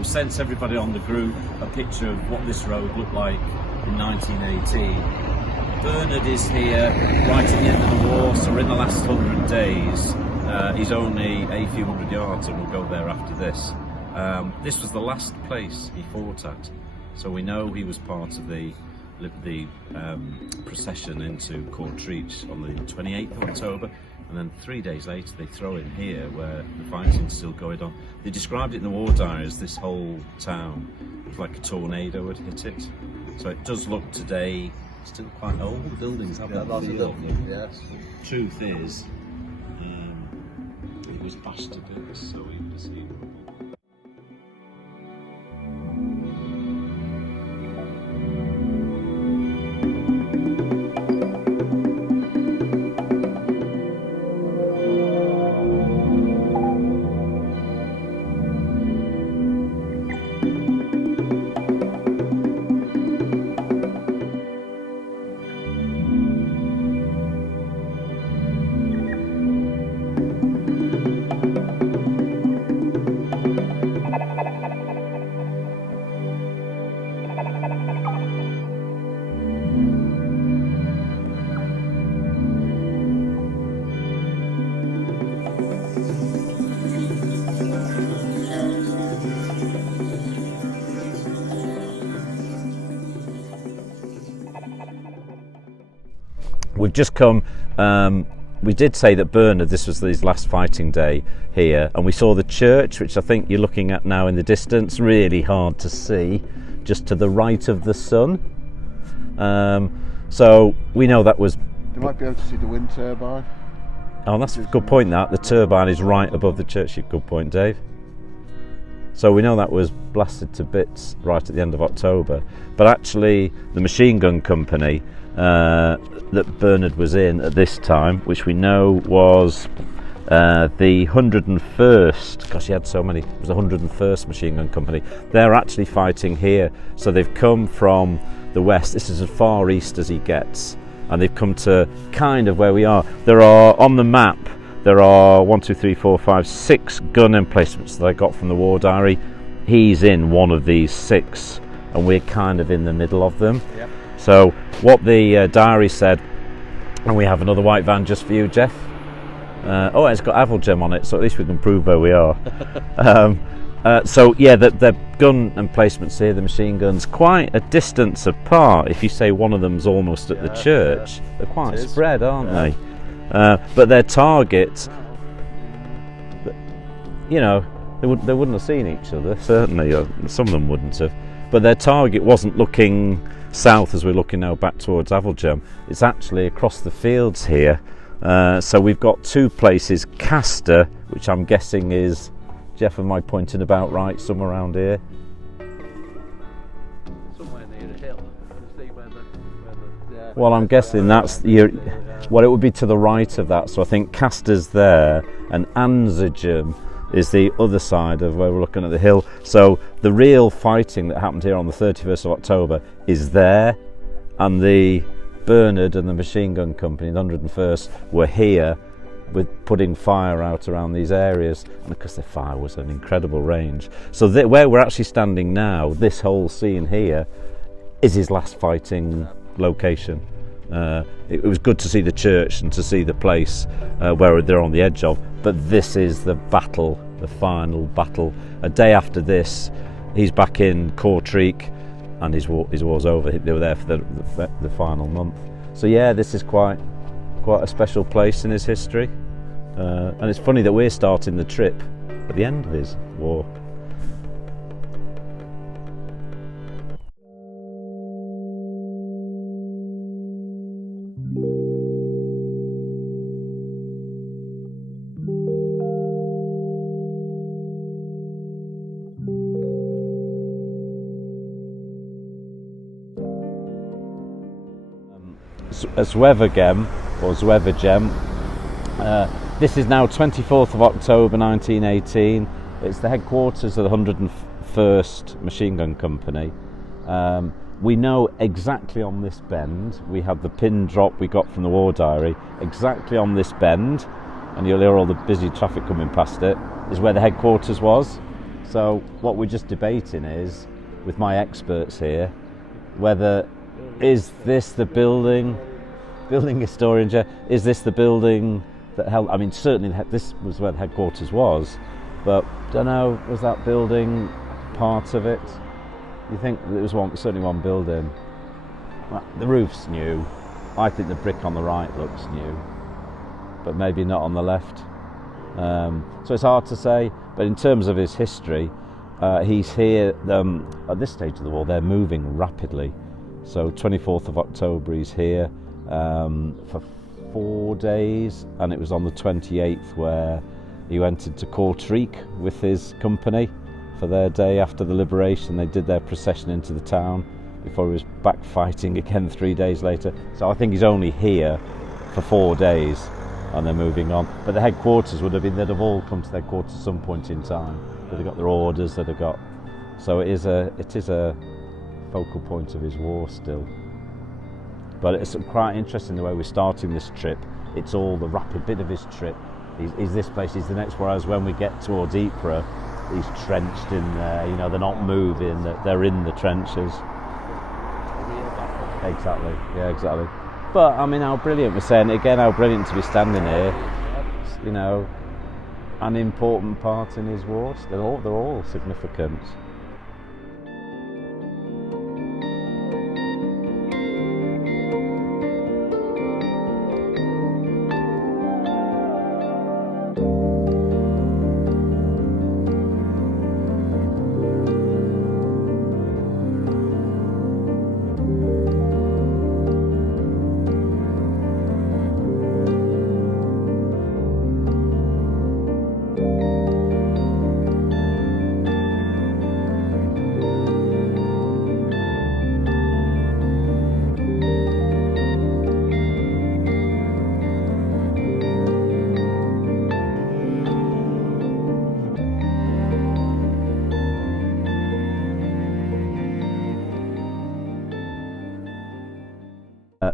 We sent everybody on the group a picture of what this road looked like in 1918. Bernard is here right at the end of the war, so in the last 100 days. He's only a few hundred yards and we'll go there after this. This was the last place he fought at, so we know he was part of the procession into Courtreach on the 28th of October, and then 3 days later they throw him here where the fighting's still going on. They described it in the war diary as this whole town was like a tornado had hit it, so it does look today still quite old. The buildings have that feel. Yes. Truth is, it was bashed to bits, so he was here. We've just come, we did say that Bernard, this was his last fighting day here, and we saw the church, which I think you're looking at now in the distance, really hard to see, just to the right of the sun. So we know that was... You might be able to see the wind turbine. Oh, that's a good point, that. The turbine is right above the church. Good point, Dave. So we know that was blasted to bits right at the end of October. But actually, the machine gun company that Bernard was in at this time, which we know was the 101st, gosh, he had so many, it was the 101st machine gun company. They're actually fighting here. So they've come from the west. This is as far east as he gets. And they've come to kind of where we are. There are, on the map, there are 6 gun emplacements that I got from the war diary. He's in one of these 6, and we're kind of in the middle of them. Yep. So what the diary said, and we have another white van just for you, Jeff. Oh, it's got Avalgem on it, so at least we can prove where we are. So yeah, the gun emplacements here, the machine guns, quite a distance apart. If you say one of them's almost at the church, they're quite spread, aren't they? But their targets, you know, they wouldn't have seen each other, certainly, or some of them wouldn't have. But their target wasn't looking south as we're looking now back towards Avalgem. It's actually across the fields here. So we've got 2 places, Castor, which I'm guessing is, Jeff, am I pointing about right, somewhere around here? Somewhere near the hill. See where the well, I'm guessing that's well, it would be to the right of that. So I think Castor's there, and Anzegem is the other side of where we're looking at the hill. So the real fighting that happened here on the 31st of October is there, and the Bernard and the machine gun company, the 101st, were here with putting fire out around these areas, and because the fire was an incredible range. So where we're actually standing now, this whole scene here is his last fighting location. It was good to see the church and to see the place where they're on the edge of, but this is the battle, the final battle. A day after this, he's back in Courtreach, and his war's over. They were there for the final month. So yeah, this is quite a special place in his history, and it's funny that we're starting the trip at the end of his war. Zwevegem, or Zwevegem. This is now 24th of October 1918. It's the headquarters of the 101st Machine Gun Company. We know exactly on this bend, we have the pin drop we got from the war diary, exactly on this bend, and you'll hear all the busy traffic coming past it, is where the headquarters was. So what we're just debating is, with my experts here, whether is this the building historian, is this the building that held, I mean certainly this was where the headquarters was, but don't know, was that building part of it? You think there was certainly one building. Well, the roof's new. I think the brick on the right looks new, but maybe not on the left. So it's hard to say, but in terms of his history, he's here at this stage of the war. They're moving rapidly. So 24th of October he's here for 4 days, and it was on the 28th where he went into Courtreek with his company for their day after the liberation. They did their procession into the town before he was back fighting again 3 days later. So I think he's only here for 4 days and they're moving on. But the headquarters they'd have all come to their quarters at some point in time. They'd have got their orders, they'd have got. So it is a focal point of his war still. But it's quite interesting the way we're starting this trip. It's all the rapid bit of his trip. Is this place, is the next, whereas when we get towards Ypres, he's trenched in there, you know, they're not moving, they're in the trenches. Exactly, yeah, exactly. But I mean, how brilliant, we're saying it again, how brilliant to be standing here, you know, an important part in his war. They're all significant.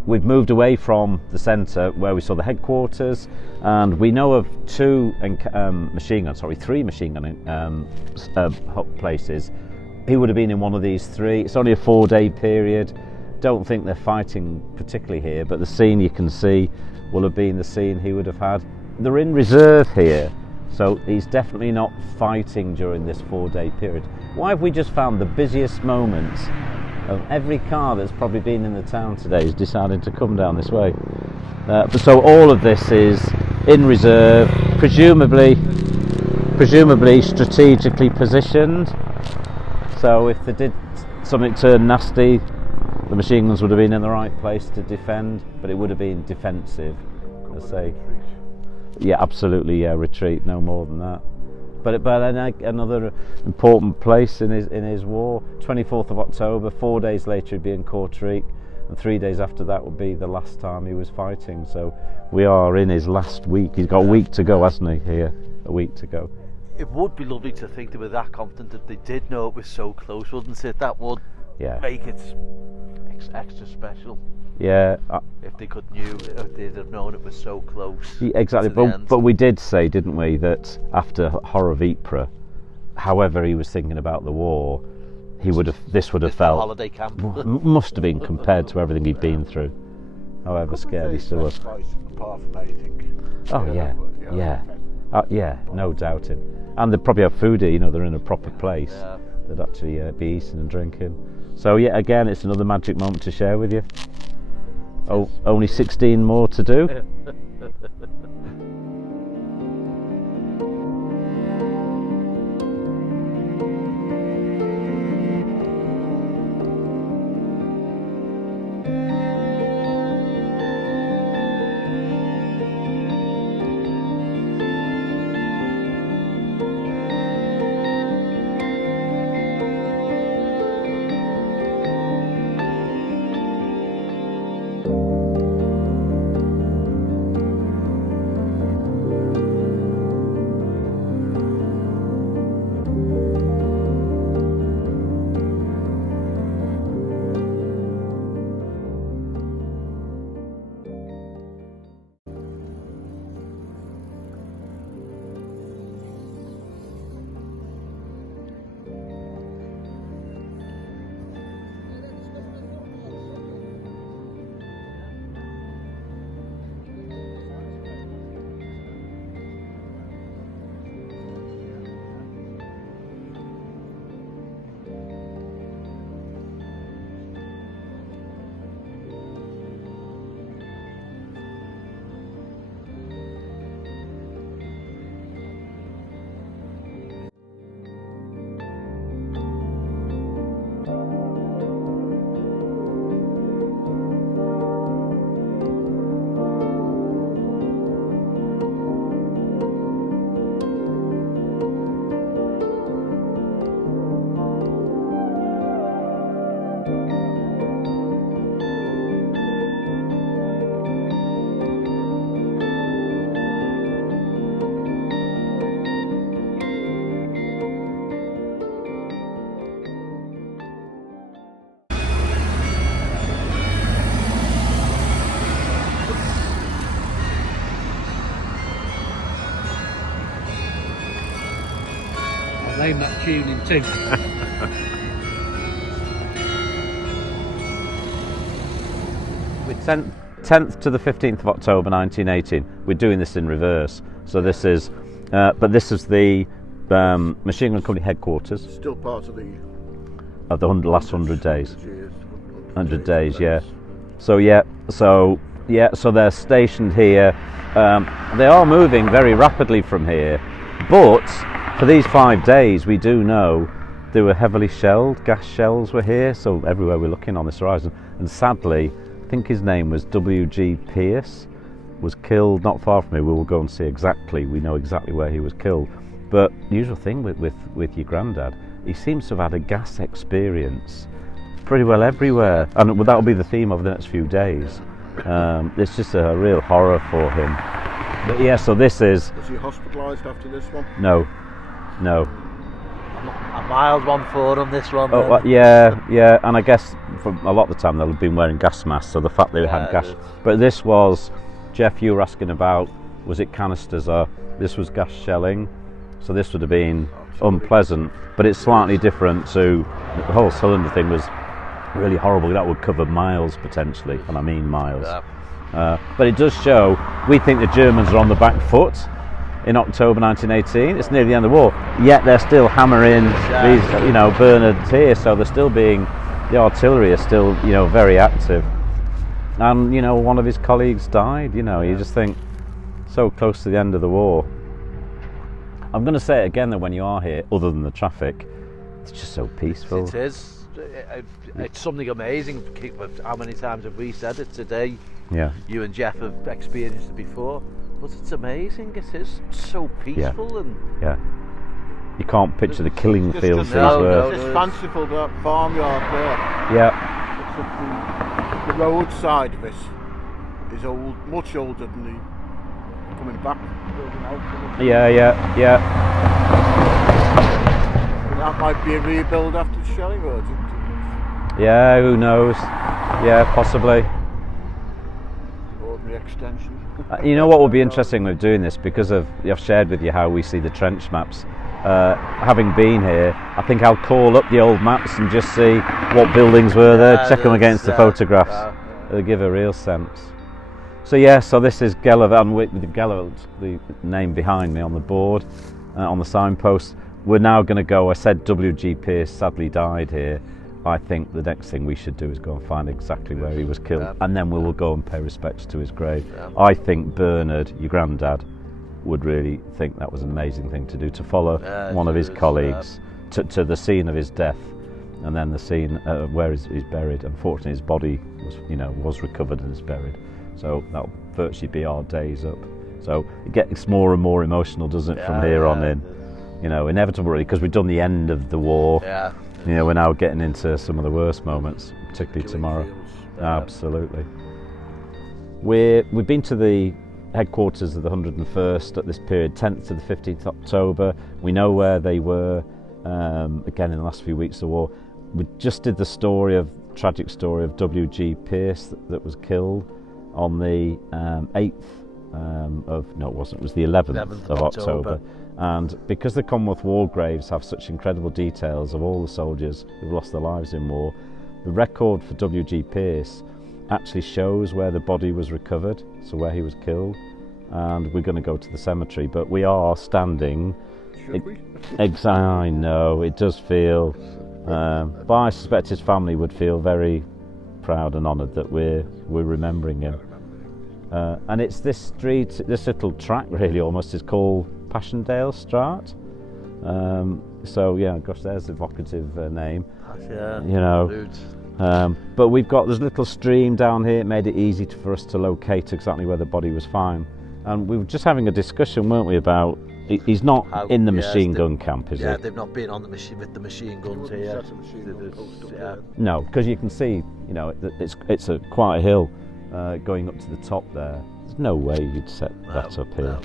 We've moved away from the centre where we saw the headquarters, and we know of three machine gun places. He would have been in one of these three. It's only a 4-day period. Don't think they're fighting particularly here, but the scene you can see will have been the scene he would have had. They're in reserve here, so he's definitely not fighting during this 4-day period. Why have we just found the busiest moments of every car that's probably been in the town today is deciding to come down this way? So all of this is in reserve, presumably strategically positioned. So if they did something turn nasty, the machine guns would have been in the right place to defend, but it would have been defensive, let's say. Yeah, absolutely, yeah, retreat, no more than that. But another important place in his war, 24th of October, 4 days later he'd be in Courtreek, and 3 days after that would be the last time he was fighting. So we are in his last week. He's got a week to go, hasn't he, here? A week to go. It would be lovely to think they were that confident that they did know it was so close, wouldn't it? That would make it extra special. Yeah. If they'd have known it was so close. Yeah, exactly. But we did say, didn't we, that after horror of Ypres, however he was thinking about the war, this would have felt holiday camp. Must have been compared to everything he'd been through. However scared he still was. Apart from anything. Oh yeah, no doubting. And they probably have food here. You know, they're in a proper place. Yeah. They'd actually be eating and drinking. So yeah, again, it's another magic moment to share with you. Oh, only 16 more to do. sing that tune in too. With 10th to the 15th of October 1918, we're doing this in reverse. So this is, but this is the Machine Gun Company headquarters. Still part of the last 100 days. 100 days, yeah. So so they're stationed here. They are moving very rapidly from here, but for these 5 days, we do know they were heavily shelled. Gas shells were here, so everywhere we're looking on this horizon. And sadly, I think his name was W.G. Pierce, was killed not far from here. We will go and see exactly. We know exactly where he was killed. But the usual thing with your granddad, he seems to have had a gas experience pretty well everywhere, and that'll be the theme of the next few days. It's just a real horror for him. But yeah, so this is. Was he hospitalised after this one? No. A mild one for him, this one. Oh, yeah, and I guess for a lot of the time they'll have been wearing gas masks, so the fact they had gas. But this was, Jeff, you were asking about, was it canisters? This was gas shelling, so this would have been unpleasant, but it's slightly different to the whole cylinder thing was really horrible. That would cover miles potentially, and I mean miles. But it does show, we think the Germans are on the back foot in October 1918. It's near the end of the war, yet they're still hammering these, Bernards here, so they're still the artillery is still, very active. And, one of his colleagues died, you just think, so close to the end of the war. I'm going to say it again that when you are here, other than the traffic, it's just so peaceful. It is. It's something amazing. How many times have we said it today? Yeah. You and Jeff have experienced it before, but it's amazing. It is so peaceful and. Yeah. You can't picture the killing fields. It's fanciful, that farmyard there. Yeah. It's the roadside of it is old, much older than the coming back. Yeah. That might be a rebuild after the shelling road. Yeah, who knows? Yeah, possibly. Ordinary extension. You know what will be interesting with doing this, because I've shared with you how we see the trench maps. Having been here, I think I'll call up the old maps and just see what buildings were there, check them against the photographs. It'll give a real sense. So this is Gellert, and with Gellert, the name behind me on the board, on the signpost. We're now going to go. I said W.G. Pierce sadly died here. I think the next thing we should do is go and find exactly where he was killed, and then we will go and pay respects to his grave. I think Bernard, your granddad, would really think that was an amazing thing to do, to follow one of his colleagues to the scene of his death, and then the scene where he's buried. Unfortunately, his body was recovered and is buried, so that'll virtually be our days up. So it gets more and more emotional, doesn't it, from here on in? Inevitably, because we've done the end of the war. We're now getting into some of the worst moments, particularly tomorrow. Absolutely. We've been to the headquarters of the 101st at this period, 10th to the 15th October. We know where they were, again in the last few weeks of the war. We just did the tragic story of W.G. Pierce that was killed on the 8th it was the 11th of October. And because the Commonwealth War graves have such incredible details of all the soldiers who've lost their lives in war, the record for W.G. Pierce actually shows where the body was recovered, so where he was killed. And we're going to go to the cemetery, but we are standing. Should we? I know, it does feel, but I suspect his family would feel very proud and honoured that we're remembering him. And it's this street, this little track really almost, is called Passchendaele Straat. Gosh, there's the evocative name. But we've got this little stream down here. It made it easy for us to locate exactly where the body was found. And we were just having a discussion, weren't we, about he's not in the machine gun camp, is he? Yeah, they've not been on the machine with the machine guns here. No, because you can see, it's quite a hill going up to the top there. There's no way you'd set that up here. No.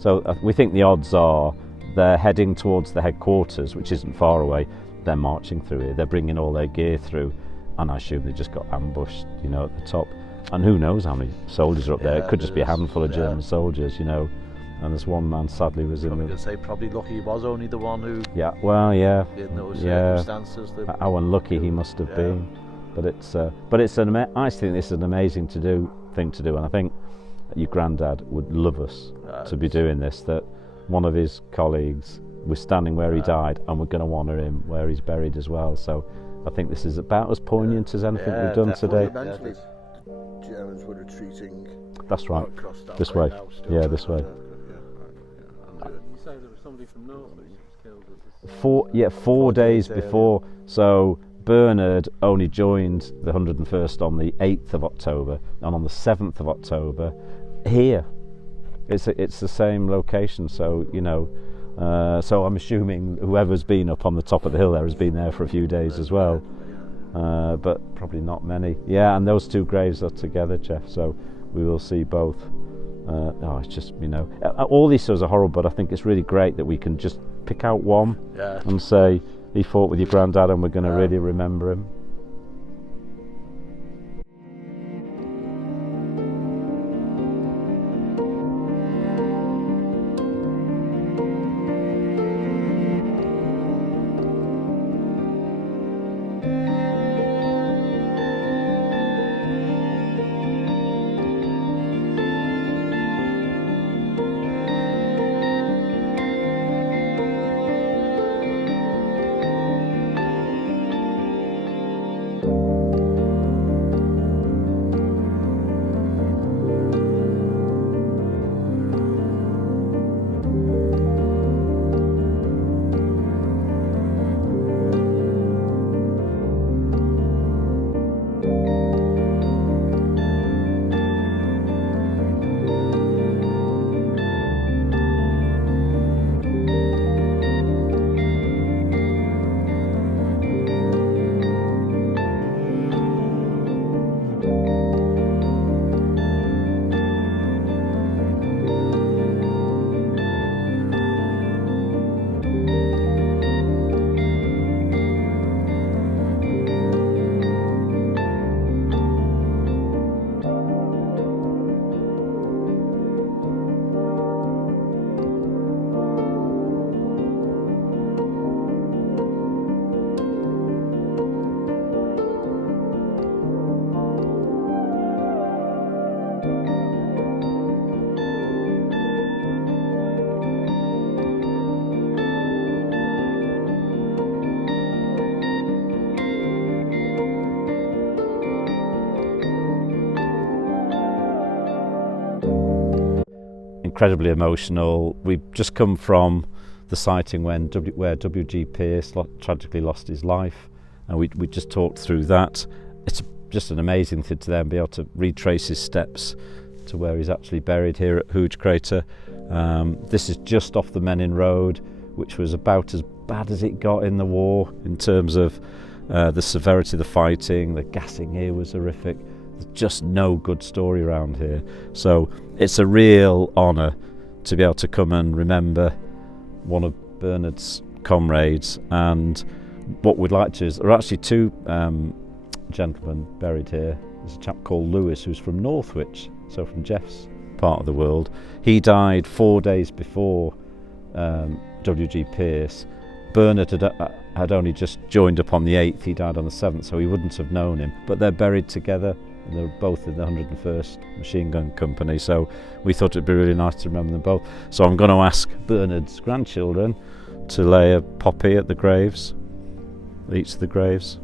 So we think the odds are they're heading towards the headquarters, which isn't far away. They're marching through here. They're bringing all their gear through, and I assume they just got ambushed, at the top. And who knows how many soldiers are up there? It could just be a handful of German soldiers, and there's one man sadly was in I'm the... going to say probably lucky he was only the one who... Yeah, well, yeah. In those yeah. circumstances. How unlucky he must have been. But it's I think this is an amazing thing to do, and I think your granddad would love us to be doing this, that one of his colleagues was standing where he died, and we're going to honour him where he's buried as well. So I think this is about as poignant as anything we've done today. Eventually, Germans were retreating. That's right. Across that This way. Now, this way. You say there was somebody from Northwich who was killed. 4 days before. So Bernard only joined the 101st on the 8th of October, and on the 7th of October, here. It's the same location. So so I'm assuming whoever's been up on the top of the hill there has been there for a few days as well. But probably not many. Yeah, and those two graves are together, Jeff. So we will see both. It's just, all these stories are horrible, but I think it's really great that we can just pick out one and say, he fought with your granddad and we're going to really remember him. Incredibly emotional. We've just come from the sighting where W.G. Pearce tragically lost his life, and we just talked through that. It's just an amazing thing to then be able to retrace his steps to where he's actually buried here at Hooge Crater. This is just off the Menin Road, which was about as bad as it got in the war in terms of the severity of the fighting. The gassing here was horrific. There's just no good story around here. So it's a real honour to be able to come and remember one of Bernard's comrades. And what we'd like to is, there are actually two gentlemen buried here. There's a chap called Lewis who's from Northwich, so from Jeff's part of the world. He died 4 days before W.G. Pearce. Bernard had only just joined up on the 8th, he died on the 7th, so he wouldn't have known him. But they're buried together, and they're both in the 101st Machine Gun Company, so we thought it'd be really nice to remember them both. So I'm going to ask Bernard's grandchildren to lay a poppy at the graves, each of the graves.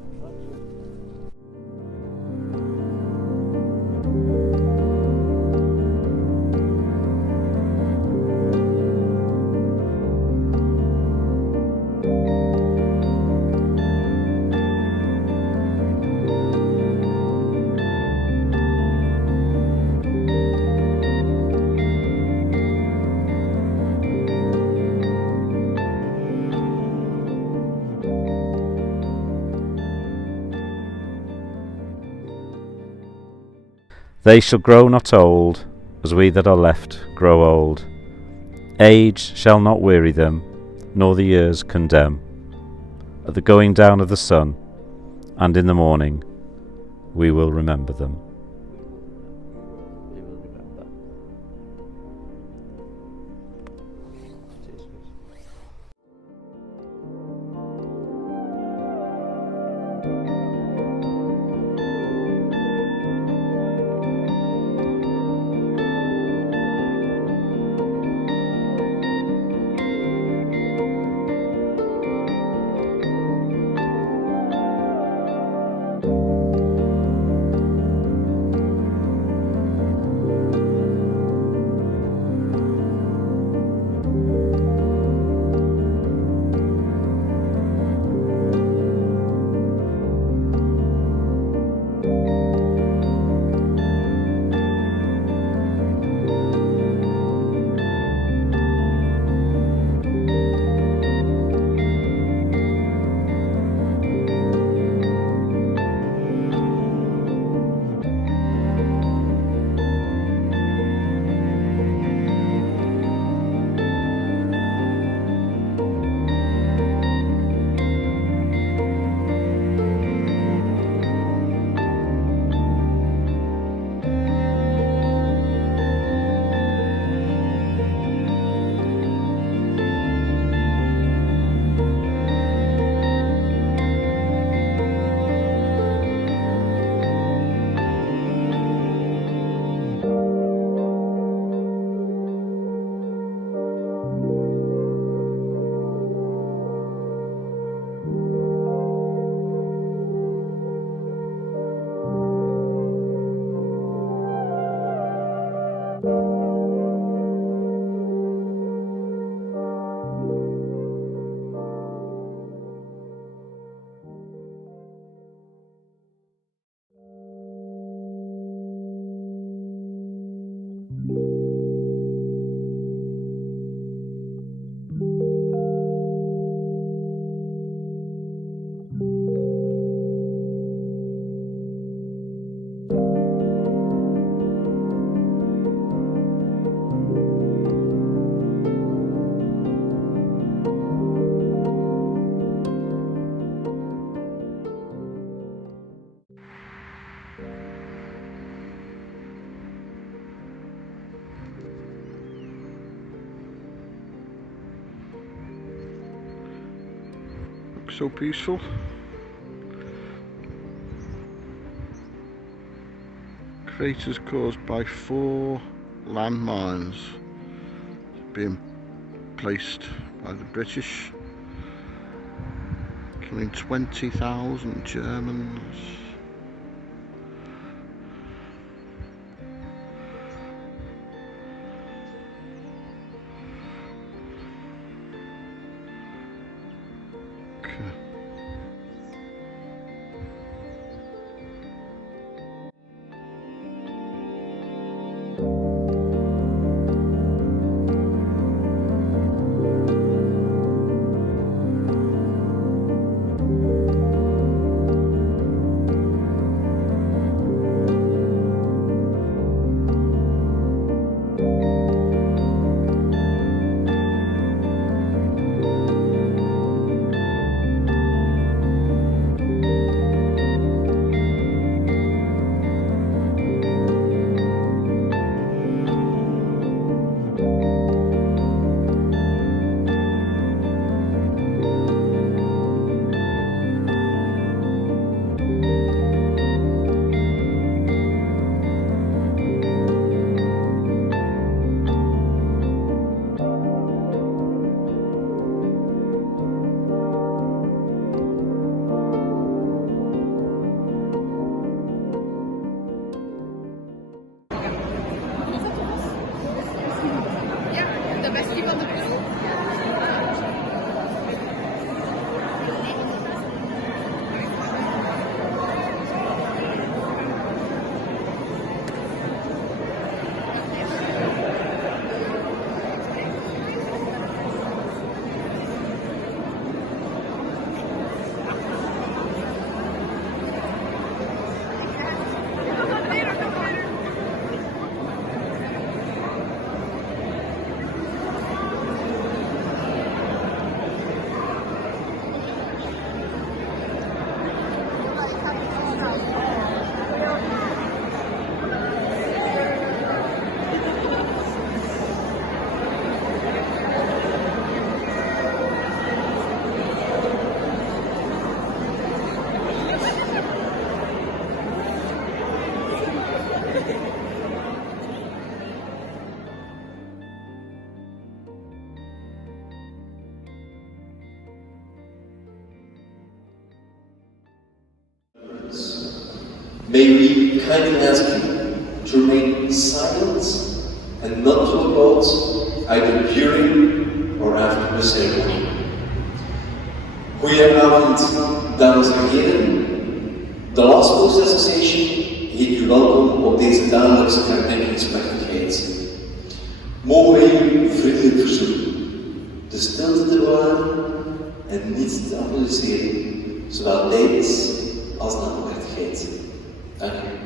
They shall grow not old, as we that are left grow old. Age shall not weary them, nor the years condemn. At the going down of the sun, and in the morning, we will remember them. We will remember. So peaceful. Craters caused by 4 landmines being placed by the British, killing 20,000 Germans. May we kindly ask you to remain silent and not to applaud either during or after the ceremony. Goedenavond, dames en heren. De Last Post Association heet u welkom op deze dagelijkse herdenkingsplechtigheid. Mogen wij u vriendelijk verzoeken de stilte te bewaren en niet te applaudisseren, zowel tijdens als na de plechtigheid. Dank u.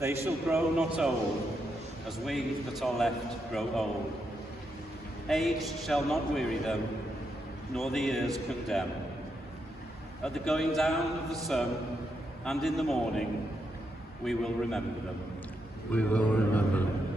They shall grow not old, as we that are left grow old. Age shall not weary them, nor the years condemn. At the going down of the sun, and in the morning, we will remember them. We will remember them.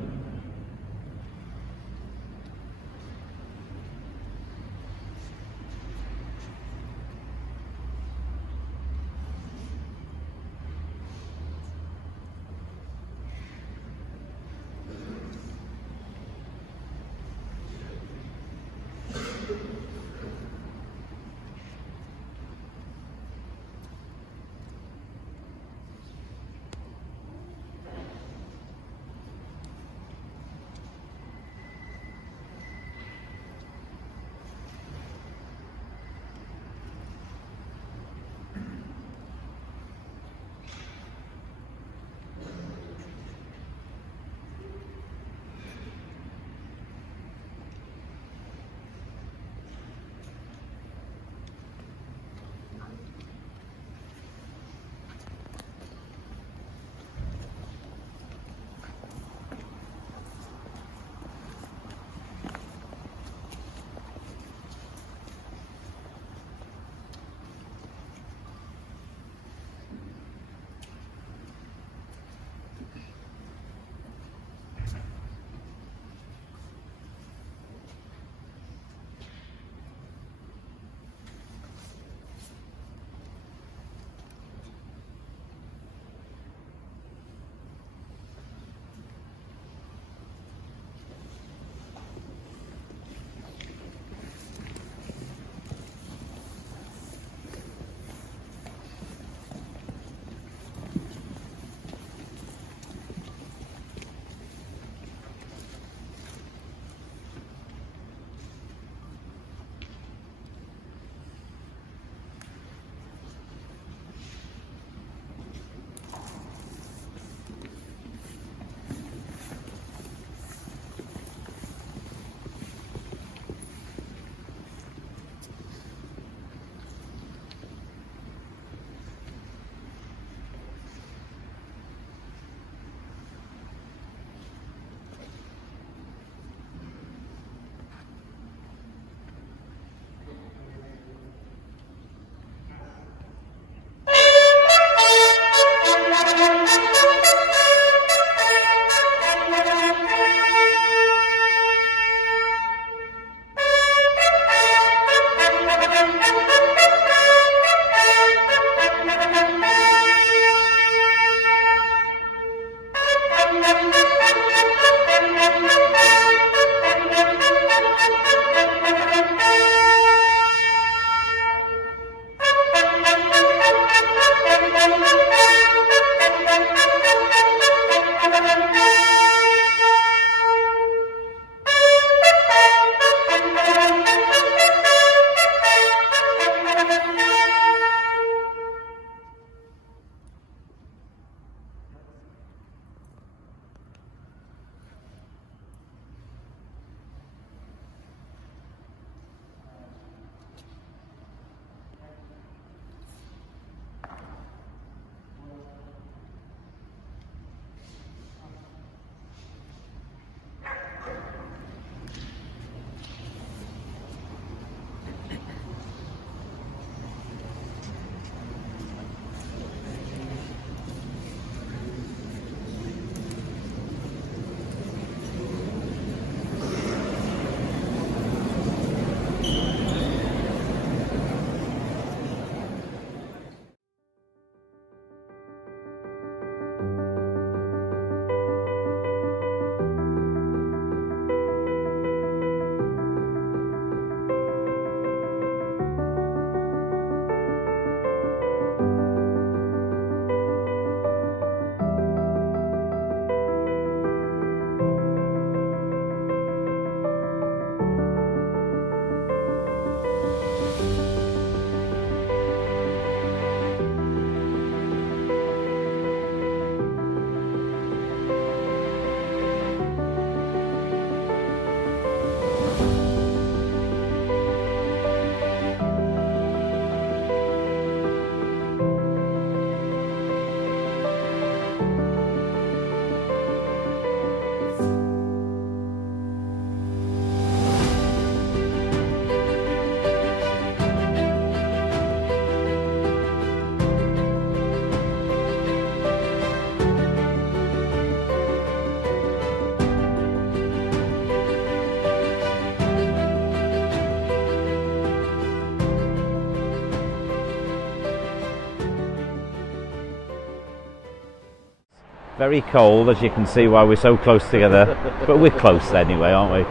Very cold, as you can see why we're so close together, but we're close anyway, aren't we?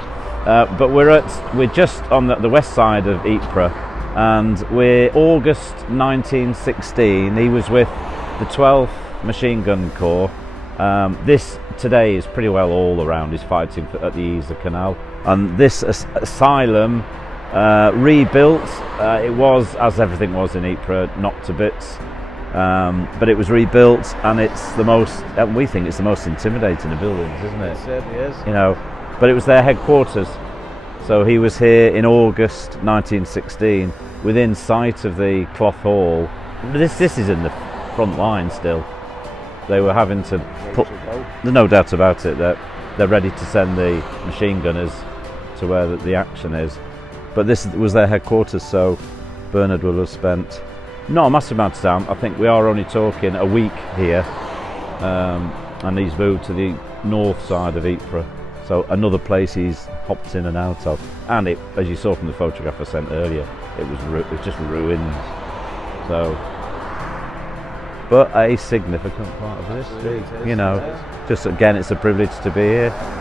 But we're just on the west side of Ypres, and we're August 1916. He was with the 12th Machine Gun Corps. This today is pretty well all around. He's fighting at the Ypres Canal, and this asylum rebuilt. It was, as everything was in Ypres, knocked to bits. But it was rebuilt, and it's the most. We think it's the most intimidating of buildings, isn't it? It certainly is. You know, but it was their headquarters. So he was here in August 1916, within sight of the Cloth Hall. This is in the front line still. They were having to put. There's no doubt about it that they're ready to send the machine gunners to where the action is. But this was their headquarters, so Bernard will have spent. Not a massive amount of time. I think we are only talking a week here, and he's moved to the north side of Ypres, so another place he's hopped in and out of. And it, as you saw from the photograph I sent earlier, it was just ruins. So, but a significant part of history. You know, just again, it's a privilege to be here.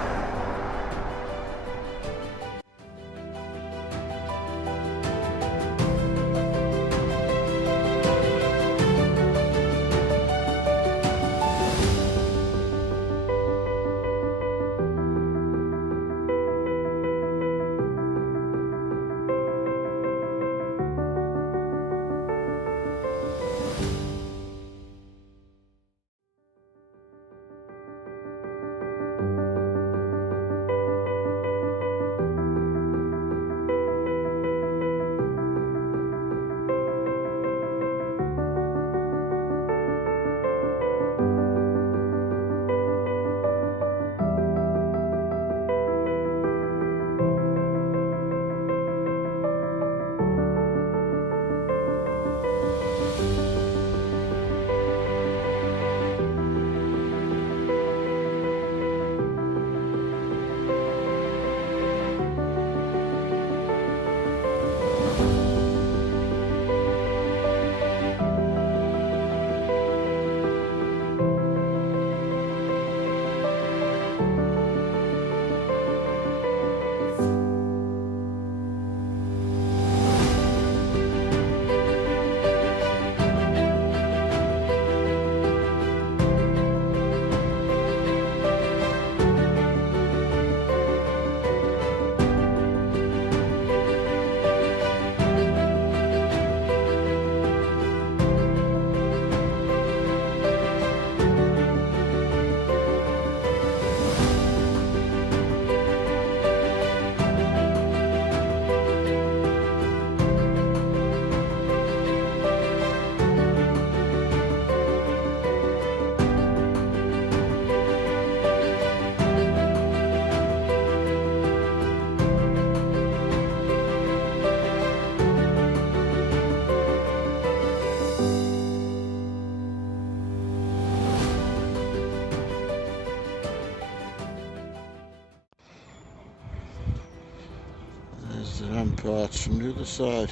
The ramparts from the other side.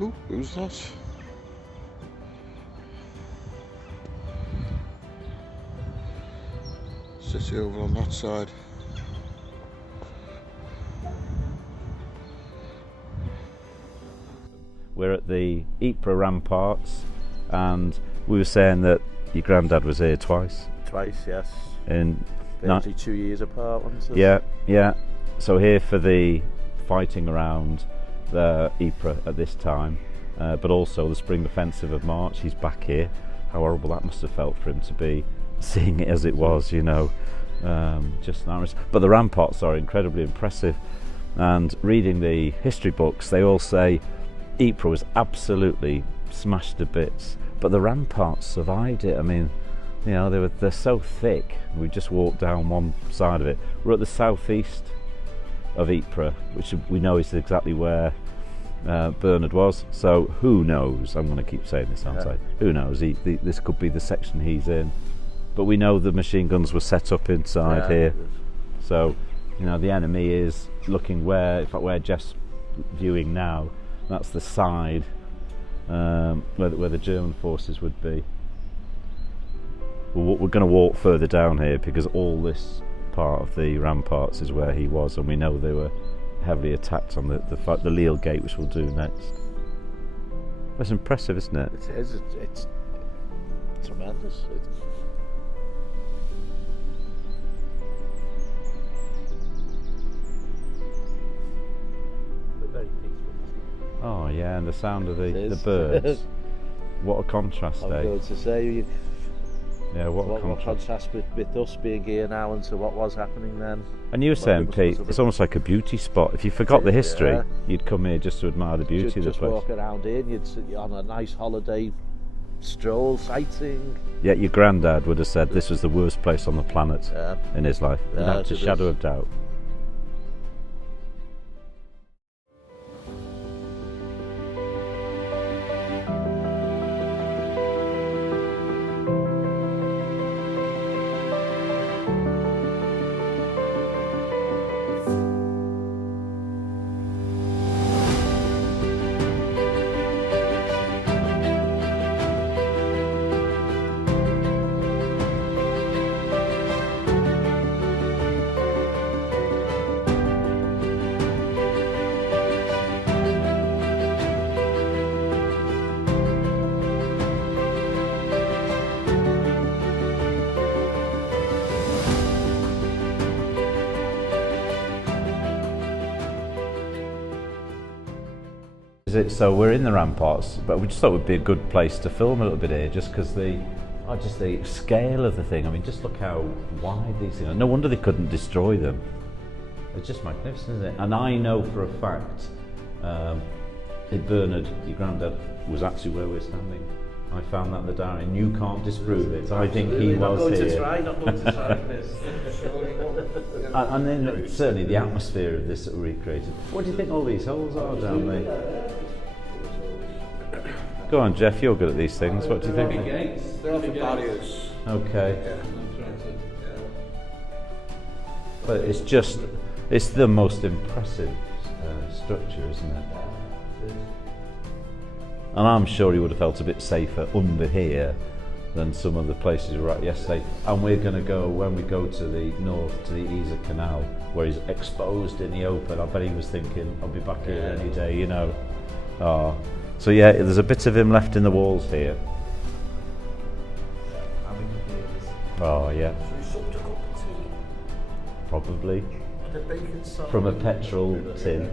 Oh, who's that? City over on that side. We're at the Ypres ramparts, and we were saying that your granddad was here twice. Twice, yes. In 32 years apart, wasn't it? Yeah, yeah. So here for the fighting around the Ypres at this time, but also the Spring Offensive of March. He's back here. How horrible that must have felt for him to be seeing it as it was, you know. Just nice. But the ramparts are incredibly impressive, and reading the history books, they all say Ypres was absolutely smashed to bits, but the ramparts survived it. I mean, you know, they're so thick. We just walked down one side of it. We're at the southeast of Ypres, which we know is exactly where Bernard was. So who knows? I'm going to keep saying this, aren't I? Who knows? This could be the section he's in. But we know the machine guns were set up inside here. So, you know, the enemy is looking where, in fact, where Jeff's viewing now. That's the side where the German forces would be. we're going to walk further down here because all this part of the ramparts is where he was, and we know they were heavily attacked on the Lille Gate, which we'll do next. That's impressive, isn't it? It is. It's tremendous. Very peaceful. Oh yeah, and the sound of the birds. What a contrast, I'm eh? going to say, yeah, what contrast with us being here now and to what was happening then. And you were saying, Pete, it's almost like a beauty spot. If you forgot the history, you'd come here just to admire the beauty of the place. Just walk around here and you'd sit on a nice holiday stroll, sightseeing. Yet your granddad would have said this was the worst place on the planet in his life, without a shadow of doubt. So we're in the ramparts, but we just thought it would be a good place to film a little bit here, just because the scale of the thing. I mean, just look how wide these things are. No wonder they couldn't destroy them. It's just magnificent, isn't it? And I know for a fact Bernard, your granddad, was actually where we're standing. I found that in the diary, and you can't disprove it. I think he was here. Not going to try this. And then certainly the atmosphere of this that we recreated. What do you think all these holes are down there? Go on, Jeff, you're good at these things. What do you think? They're often barriers. Okay. But it's the most impressive structure, isn't it? And I'm sure he would have felt a bit safer under here than some of the places we were at yesterday. And we're going to go, when we go to the north, to the Ypres Canal, where he's exposed in the open. I bet he was thinking, I'll be back here any day, you know. So yeah, there's a bit of him left in the walls here. Oh yeah. Probably. From a petrol tin.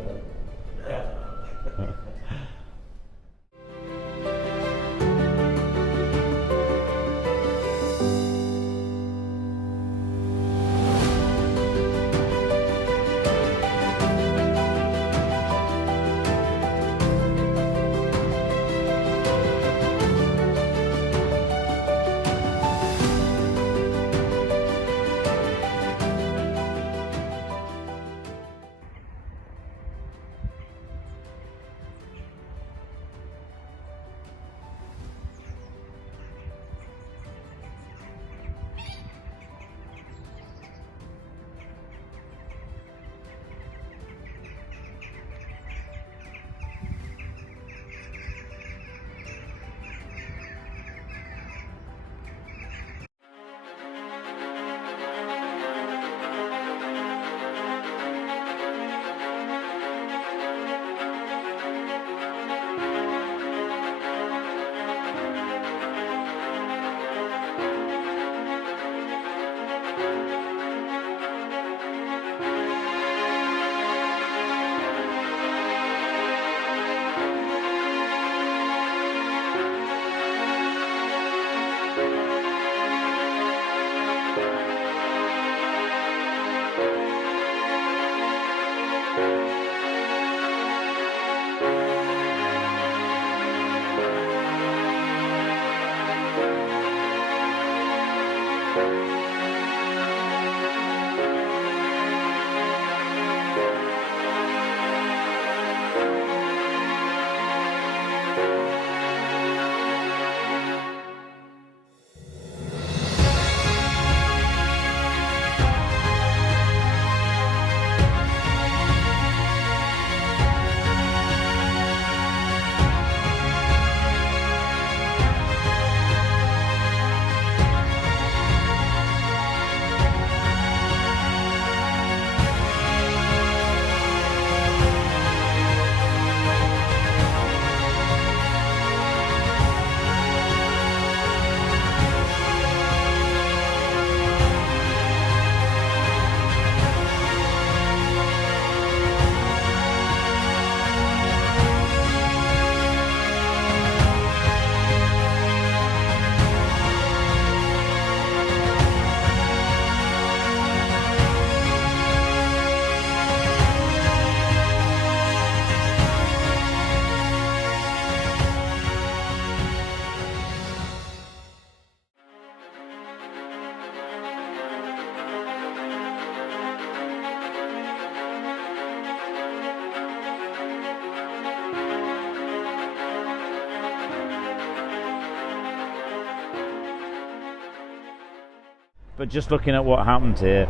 But just looking at what happened here,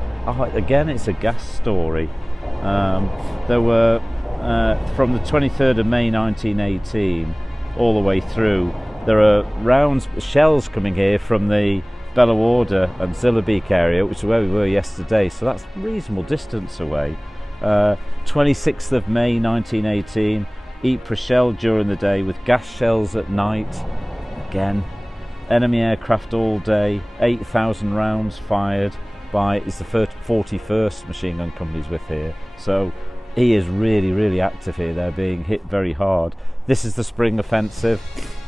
again, it's a gas story. There were, from the 23rd of May 1918 all the way through, there are shells coming here from the Bellewaerde and Zillebeek area, which is where we were yesterday, so that's a reasonable distance away. 26th of May 1918, Ypres shelled during the day with gas shells at night. Again, enemy aircraft all day, 8,000 rounds fired by, it's the 41st machine gun companies with here. So he is really, really active here. They're being hit very hard. This is the spring offensive,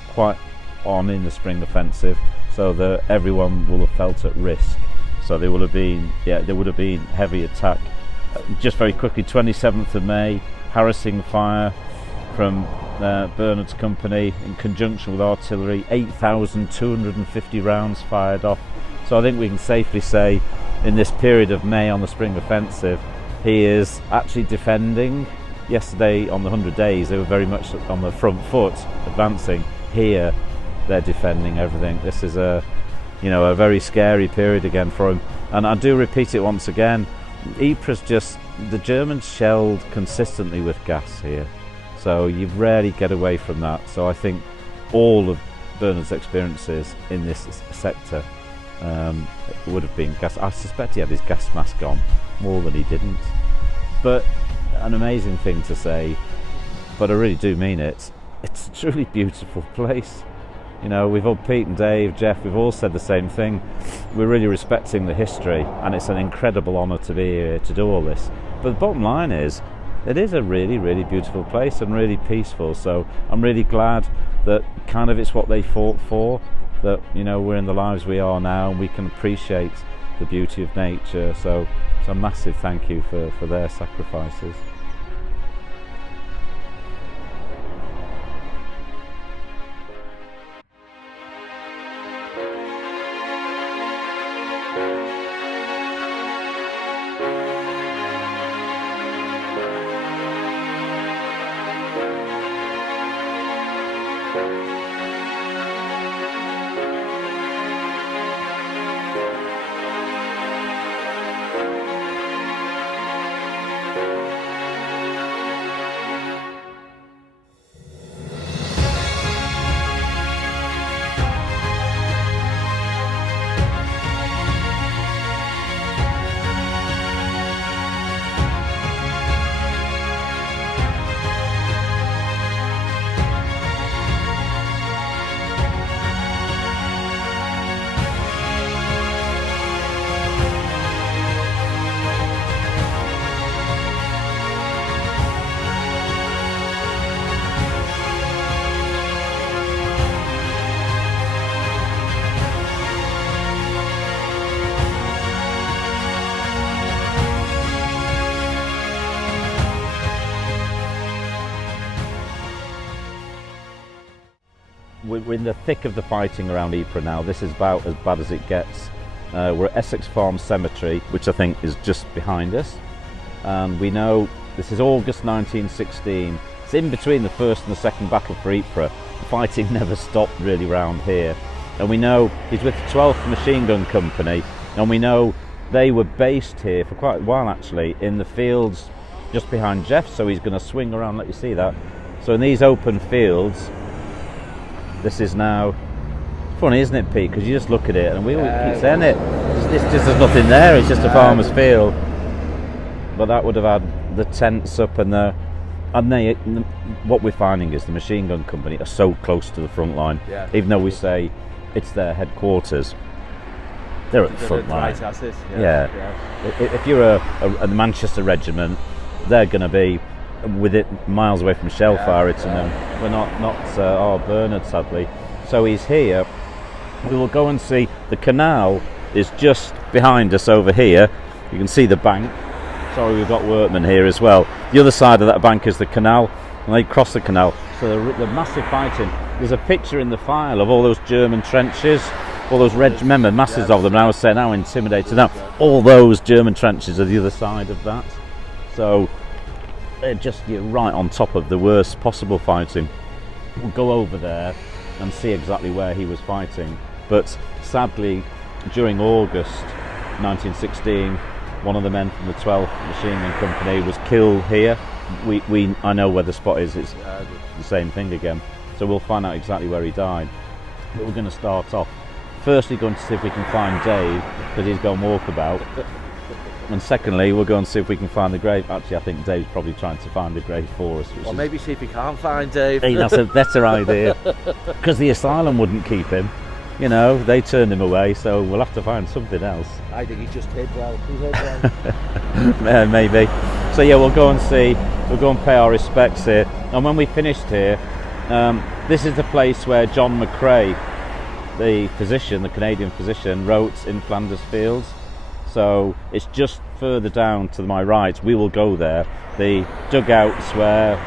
quite on in the spring offensive, so that everyone will have felt at risk. So there would have been heavy attack. Just very quickly, 27th of May, harassing fire from Bernard's company in conjunction with artillery, 8,250 rounds fired off. So I think we can safely say in this period of May on the spring offensive, he is actually defending. Yesterday on the 100 days they were very much on the front foot advancing. Here they're defending everything. This is a very scary period again for him. And I do repeat it once again, Ypres, the Germans shelled consistently with gas here. So you rarely get away from that. So I think all of Bernard's experiences in this sector would have been gas. I suspect he had his gas mask on more than he didn't. But an amazing thing to say, but I really do mean it. It's a truly beautiful place. We've all, Pete and Dave, Jeff, we've all said the same thing. We're really respecting the history, and it's an incredible honour to be here to do all this. But the bottom line is, it is a really, really beautiful place and really peaceful. So I'm really glad that kind of it's what they fought for, that we're in the lives we are now and we can appreciate the beauty of nature. So it's a massive thank you for their sacrifices. We're in the thick of the fighting around Ypres now. This is about as bad as it gets. We're at Essex Farm Cemetery, which I think is just behind us. And we know this is August 1916. It's in between the first and the second battle for Ypres. The fighting never stopped really around here. And we know he's with the 12th Machine Gun Company, and we know they were based here for quite a while actually in the fields just behind Jeff, so he's going to swing around, let you see that. So in these open fields, this is now funny, isn't it, Pete? Because you just look at it, and we all keep saying it. It's just there's nothing there. It's just a farmer's field. But that would have had the tents up, and what we're finding is the Machine Gun Company are so close to the front line. Yeah. Even though we say it's their headquarters, they're at the front line. If you're a Manchester regiment, they're going to be with it miles away from shell fire hitting them. We're not Bernard, sadly. So he's here. We will go and see. The canal is just behind us over here. You can see the bank. Sorry, we've got workmen here as well. The other side of that bank is the canal, and they cross the canal. So the massive fighting. There's a picture in the file of all those German trenches, all those remember, masses of them. And I was saying how intimidated now. All those German trenches are the other side of that. So you're right on top of the worst possible fighting. We'll go over there and see exactly where he was fighting. But sadly, during August, 1916, one of the men from the 12th Machine Gun Company was killed here. I know where the spot is. It's the same thing again. So we'll find out exactly where he died. But we're going to start off. Firstly, going to see if we can find Dave, because he's gone walkabout. And secondly, we're going to see if we can find the grave. Actually, I think Dave's probably trying to find the grave for us. Or maybe see if we can't find Dave. Hey, that's a better idea. Because the asylum wouldn't keep him. You know, they turned him away, so we'll have to find something else. I think he just hid well. He hid well. Maybe. So yeah, we'll go and see. We'll go and pay our respects here. And when we finished here, this is the place where John McCrae, the physician, the Canadian physician, wrote In Flanders Fields. So it's just further down to my right. We will go there. The dugouts where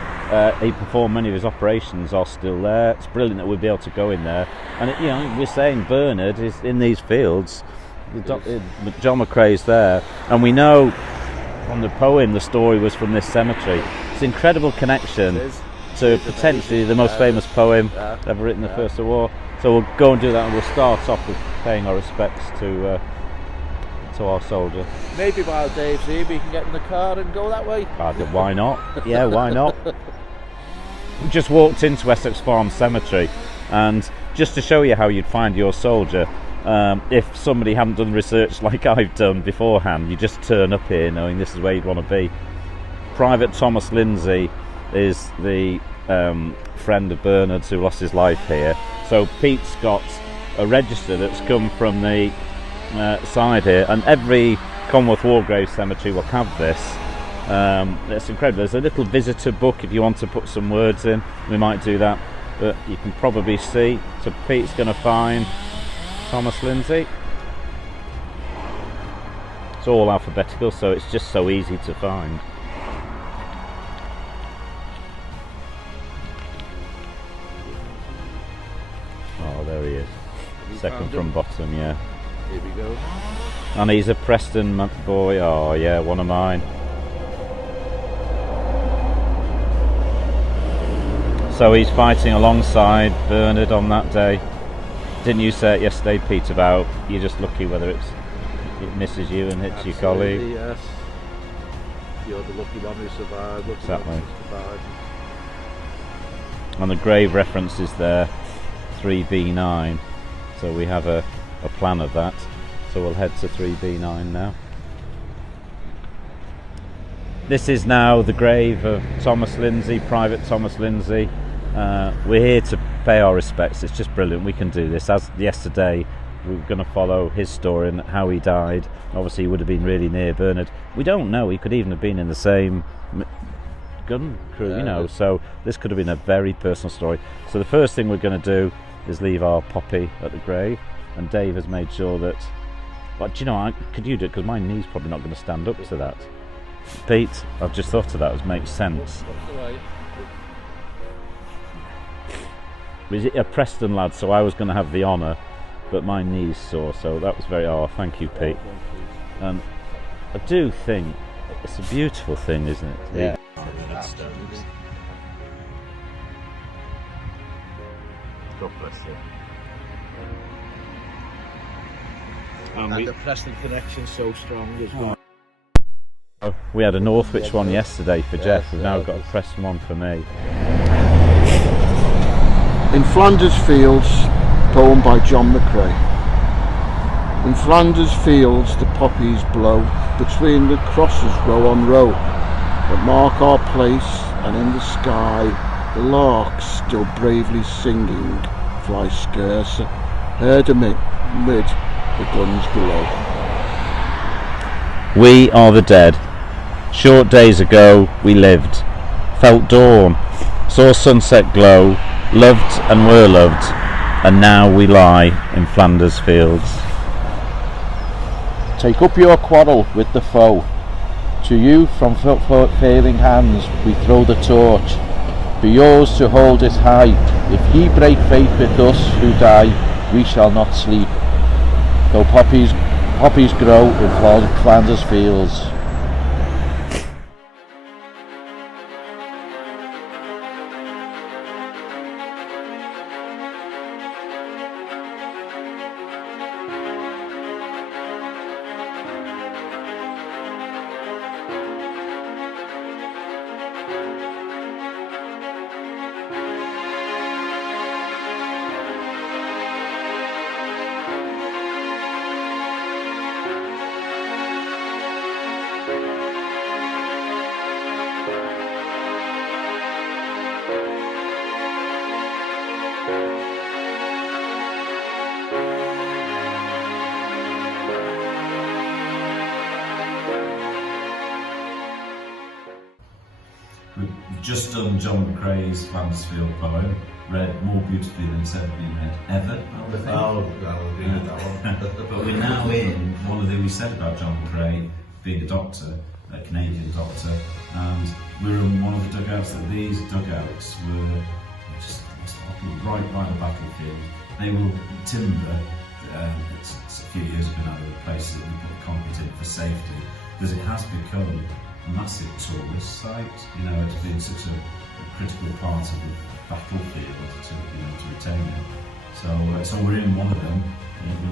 he performed many of his operations are still there. It's brilliant that we'll be able to go in there. And you know, we're saying Bernard is in these fields. John McCrae's there, and we know from the poem the story was from this cemetery. It's an incredible connection to potentially the most famous poem ever written in the First World War. So we'll go and do that, and we'll start off with paying our respects to our soldier. Maybe while Dave's here, we can get in the car and go that way. Why not? Yeah, why not? We just walked into Essex Farm Cemetery, and just to show you how you'd find your soldier, if somebody hadn't done research like I've done beforehand, you just turn up here knowing this is where you'd want to be. Private Thomas Lindsay is the friend of Bernard's who lost his life here. So Pete's got a register that's come from the side here, and every Commonwealth War Grave Cemetery will have this. It's incredible. There's a little visitor book if you want to put some words in. We might do that, but you can probably see. So Pete's going to find Thomas Lindsay. It's all alphabetical, so it's just so easy to find. Oh, there he is. Second from bottom, yeah. Here we go. And he's a Preston boy. Oh yeah, one of mine. So he's fighting alongside Bernard on that day. Didn't you say it yesterday, Pete, about you're just lucky whether it misses you and hits your colleague? Yes. You're the lucky one who survived. Exactly. And the grave reference is there, 3B9. So we have a plan of that. So we'll head to 3B9 now. This is now the grave of Thomas Lindsay, Private Thomas Lindsay. We're here to pay our respects. It's just brilliant. We can do this. As yesterday, we're going to follow his story and how he died. Obviously, he would have been really near Bernard. We don't know. He could even have been in the same gun crew, you know. So this could have been a very personal story. So the first thing we're going to do is leave our poppy at the grave. And Dave has made sure that. But do you know, could you do it? Because my knee's probably not going to stand up to that. Pete, I've just thought of that. It makes sense. Was it a Preston lad? So I was going to have the honour, but my knee's sore. So that was very. Oh, thank you, Pete. And I do think it's a beautiful thing, isn't it? Yeah. God bless you. And the Preston connection's so strong as well. We had a Northwich one yesterday for Jeff. We've now got a Preston one for me. In Flanders Fields, poem by John McCrae. In Flanders Fields the poppies blow, between the crosses row on row, that mark our place, and in the sky the larks still bravely singing fly scarce, heard amid the guns below. We are the dead. Short days ago we lived, felt dawn, saw sunset glow, loved and were loved, and now we lie in Flanders Fields. Take up your quarrel with the foe. To you from failing hands we throw the torch. Be yours to hold it high. If ye break faith with us who die, we shall not sleep. Though poppies grow in Flanders Fields. just done John McCrae's Mansfield poem, read more beautifully than it's ever been read ever, I would think. Oh, I'll agree with that one. But we're now in one of the, we said about John McCrae being a doctor, a Canadian doctor, and we're in one of the dugouts. That these dugouts were just right by the battlefield. They were timber. It's a few years ago now, the places that we put concrete in for safety, because it has become a massive tourist site. You know, it's been such a critical part of the battlefield to retain it. So we're in one of them.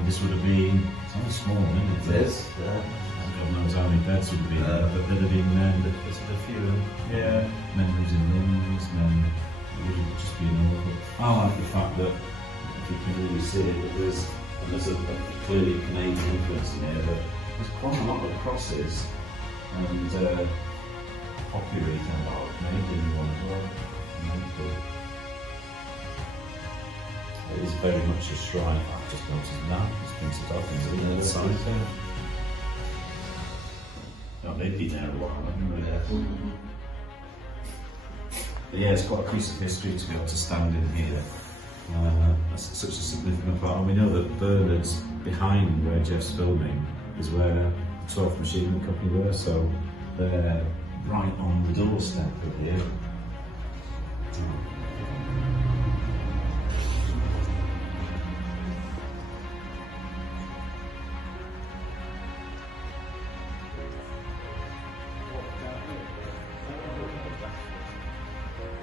This would have been, it's only small, isn't it? It is, yeah. God knows how many beds would have been there, but there'd have been men. There's a few of them. Yeah, men losing limbs, men, it would have just been awful. I like the fact that, if you can really see it, that there's a clearly Canadian influence in here, but there's quite a lot of crosses and poppy wreath and a Canadian one as well. Cool. It is very much a shrine. I've just noticed now, it's printed off on the other side. Oh, they've been there a while, haven't they? But yeah, it's quite a piece of history to be able to stand in here. That's such a significant part. And we know that Bernard's behind where Jeff's filming is where the 12th Machine Gun Company were, so they're right on the doorstep of here.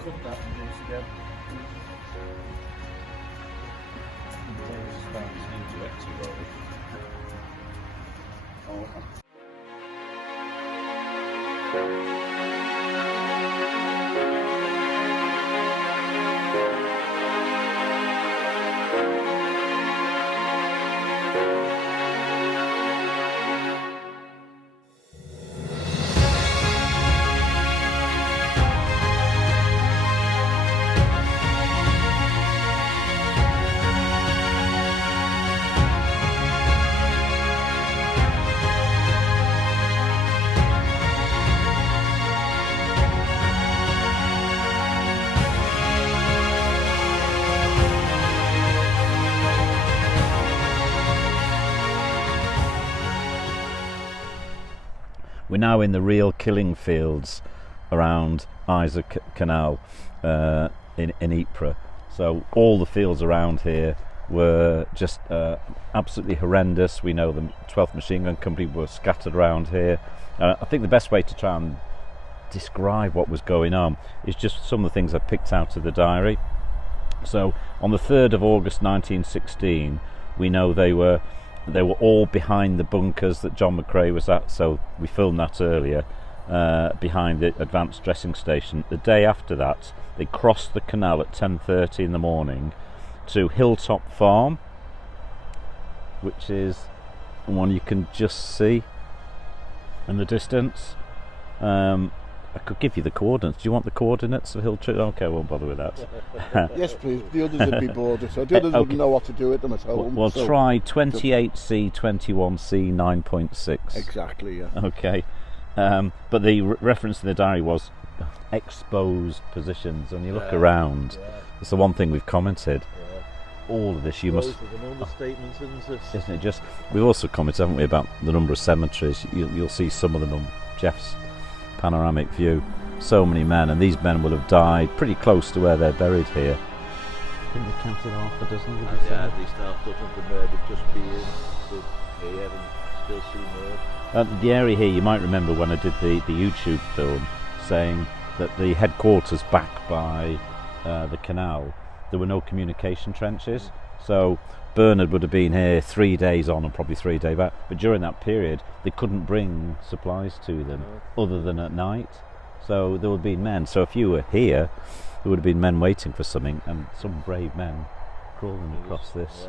Cut that and do it again. We're now in the real killing fields around Isaac Canal in Ypres. So all the fields around here were just absolutely horrendous. We know the 12th Machine Gun Company were scattered around here. I think the best way to try and describe what was going on is just some of the things I picked out of the diary. So on the 3rd of August 1916, we know they were all behind the bunkers that John McCrae was at, so we filmed that earlier, behind the advanced dressing station. The day after that, they crossed the canal at 10:30 in the morning to Hilltop Farm, which is the one you can just see in the distance. I could give you the coordinates. Do you want the coordinates of Hilltop? Okay, I won't bother with that. Yes, please. The others would be bored, so the others wouldn't know what to do with them at home. Well, so try 28C 21C 9.6. Exactly, yeah. Okay. But the reference in the diary was exposed positions. When you look around, it's the one thing we've commented. All of this, you must. Is an understatement, Isn't it just? We've also commented, haven't we, about the number of cemeteries. You'll see some of them on Jeff's panoramic view. So many men, and these men will have died pretty close to where they're buried here. I think they counted half a dozen. Yeah, at least half a dozen of them would just be in here and still see more. The area here, you might remember when I did the YouTube film, saying that the headquarters back by the canal, there were no communication trenches. So Bernard would have been here 3 days on and probably 3 days back, but during that period they couldn't bring supplies to them other than at night. So there would have been men. So if you were here, there would have been men waiting for something, and some brave men crawling across this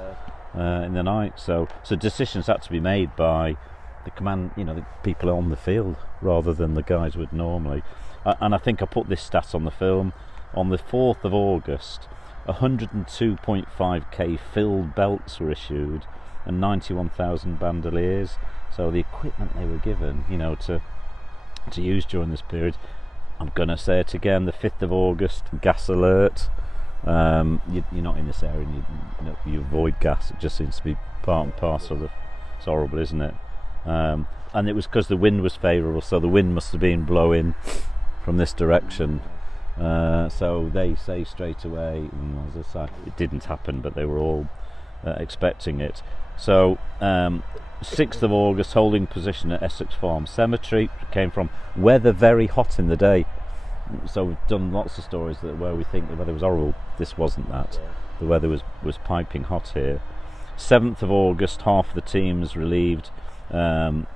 in the night. So decisions had to be made by the command, the people on the field, rather than the guys would normally. And I think I put this stat on the film. On the 4th of August, 102.5k filled belts were issued and 91,000 bandoliers. So the equipment they were given, to use during this period, I'm going to say it again, the 5th of August, gas alert. You're not in this area and you avoid gas. It just seems to be part and parcel of, it's horrible, isn't it? And it was because the wind was favourable, so the wind must have been blowing from this direction. So they say straight away, as I say, it didn't happen, but they were all expecting it. So 6th of August, holding position at Essex Farm Cemetery. Came from weather very hot in the day. So we've done lots of stories where we think the weather was horrible. This wasn't that. The weather was piping hot here. 7th of August, half the teams relieved. In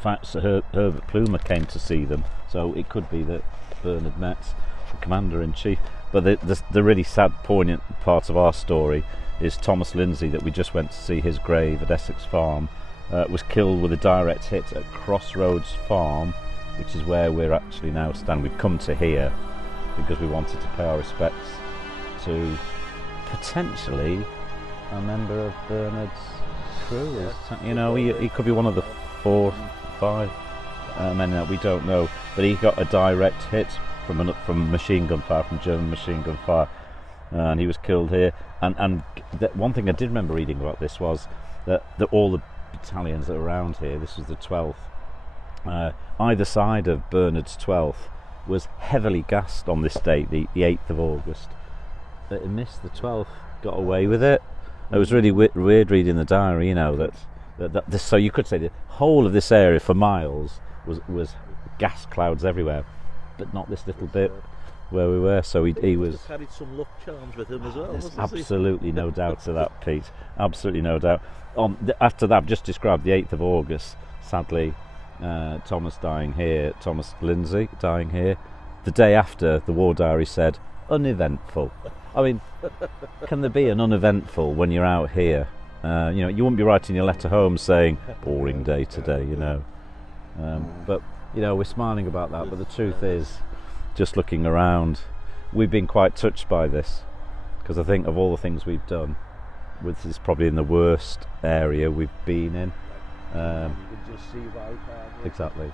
fact, Sir Herbert Plumer came to see them. So it could be that Bernard met the Commander-in-Chief. But the really sad, poignant part of our story is Thomas Lindsay, that we just went to see his grave at Essex Farm, was killed with a direct hit at Crossroads Farm, which is where we're actually now standing. We've come to here because we wanted to pay our respects to potentially a member of Bernard's crew. He could be one of the 4, 5 men that we don't know, but he got a direct hit from machine gun fire, from German machine gun fire, and he was killed here. And one thing I did remember reading about this was that all the battalions that were around here, this was the 12th, either side of Bernard's 12th was heavily gassed on this date, the 8th of August. But it missed the 12th, got away with it. It was really weird reading the diary, that this, so you could say the whole of this area for miles was gas clouds everywhere, but not this little bit where we were. So he was carried some luck charms with him as well. There's absolutely no doubt to that, Pete. Absolutely no doubt. After that, I've just described the 8th of August. Sadly, Thomas Lindsay dying here. The day after, the War Diary said uneventful. I mean, can there be an uneventful when you're out here? You wouldn't be writing your letter home saying boring day today, but we're smiling about that. But the truth is, just looking around, we've been quite touched by this, because I think of all the things we've done, this is probably in the worst area we've been in. You can just see why, can't you? Exactly.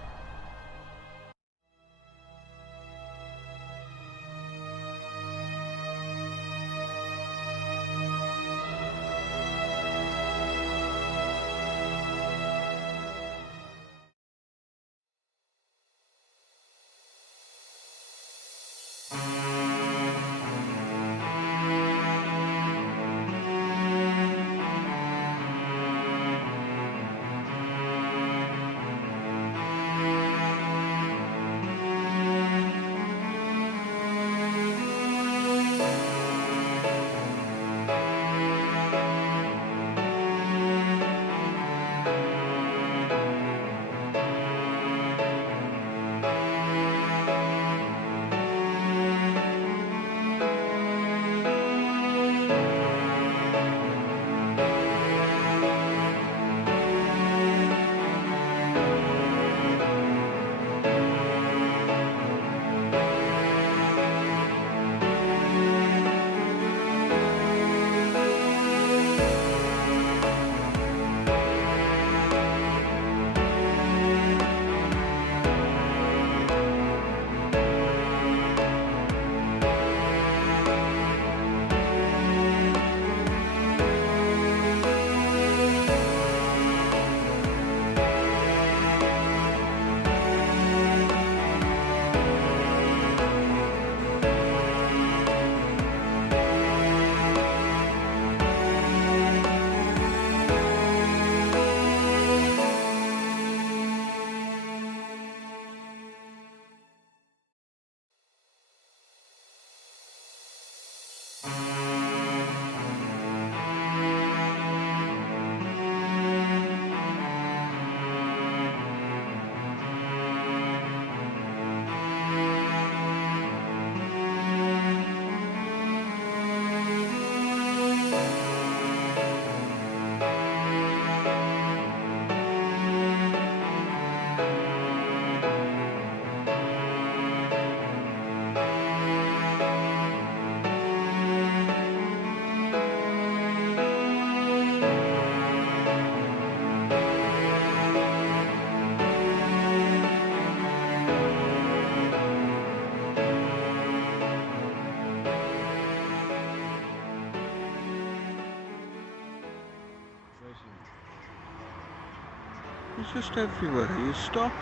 It's just everywhere you stop.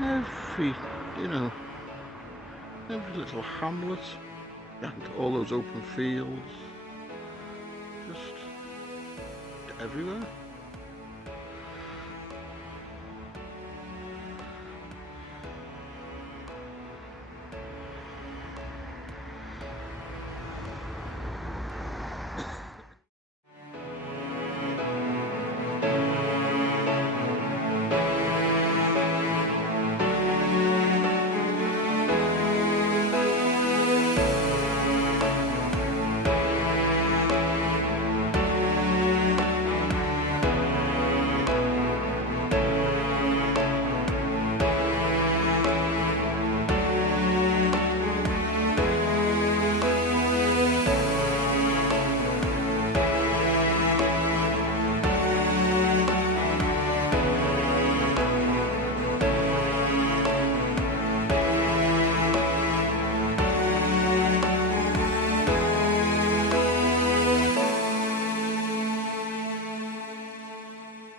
Every, you know, every little hamlet and all those open fields. Just everywhere.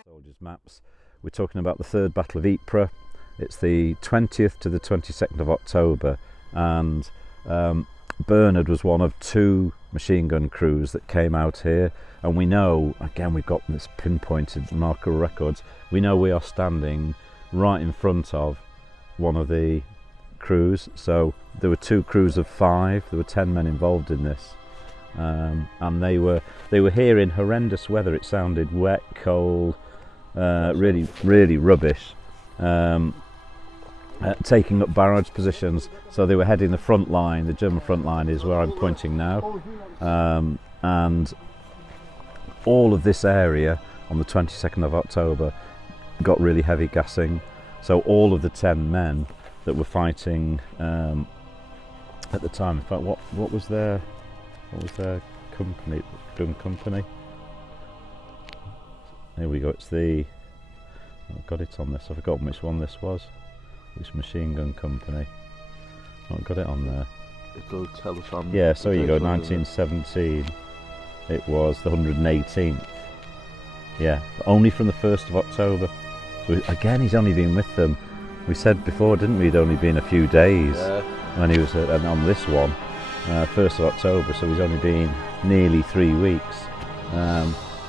Soldiers' maps. We're talking about the Third Battle of Ypres. It's the 20th to the 22nd of October, and Bernard was one of 2 machine gun crews that came out here, and we know, again, we've got this pinpointed remarkable records, we know we are standing right in front of one of the crews. So there were 2 crews of 5, there were 10 men involved in this, and they were here in horrendous weather. It sounded wet, cold, really rubbish, taking up barrage positions. So they were heading the front line. The German front line is where I'm pointing now, and all of this area on the 22nd of October got really heavy gassing. So all of the 10 men that were fighting at the time, in fact, what was their company? Gun company. Here we go. It's the. I've got it on this. I've forgotten which one this was. Which machine gun company? I've got it on there. It'll tell us on. Yeah. So you go. 1917. It was the 118th. Yeah. Only from the 1st of October. So again, he's only been with them. We said before, didn't we? He'd only been a few days when he was on this one, 1st of October. So he's only been nearly 3 weeks.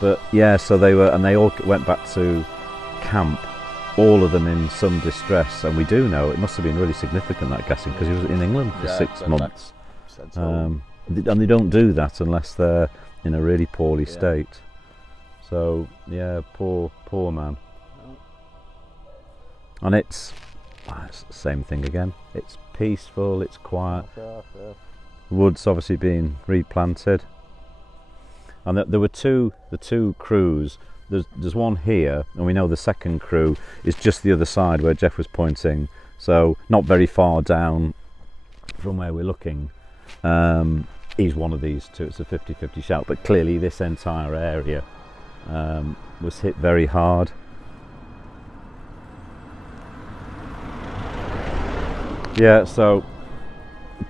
But yeah, so they were, and they all went back to camp, all of them in some distress. And we do know it must have been really significant, that gassing, because he was in England for 6 months. And they don't do that unless they're in a really poorly state. So yeah, poor man. And it's the same thing again. It's peaceful, it's quiet. Wood's obviously been replanted. And there were the 2 crews. There's one here, and we know the second crew is just the other side where Jeff was pointing, so not very far down from where we're looking. He's one of these 2. It's a 50-50 shout, but clearly this entire area was hit very hard. Yeah, so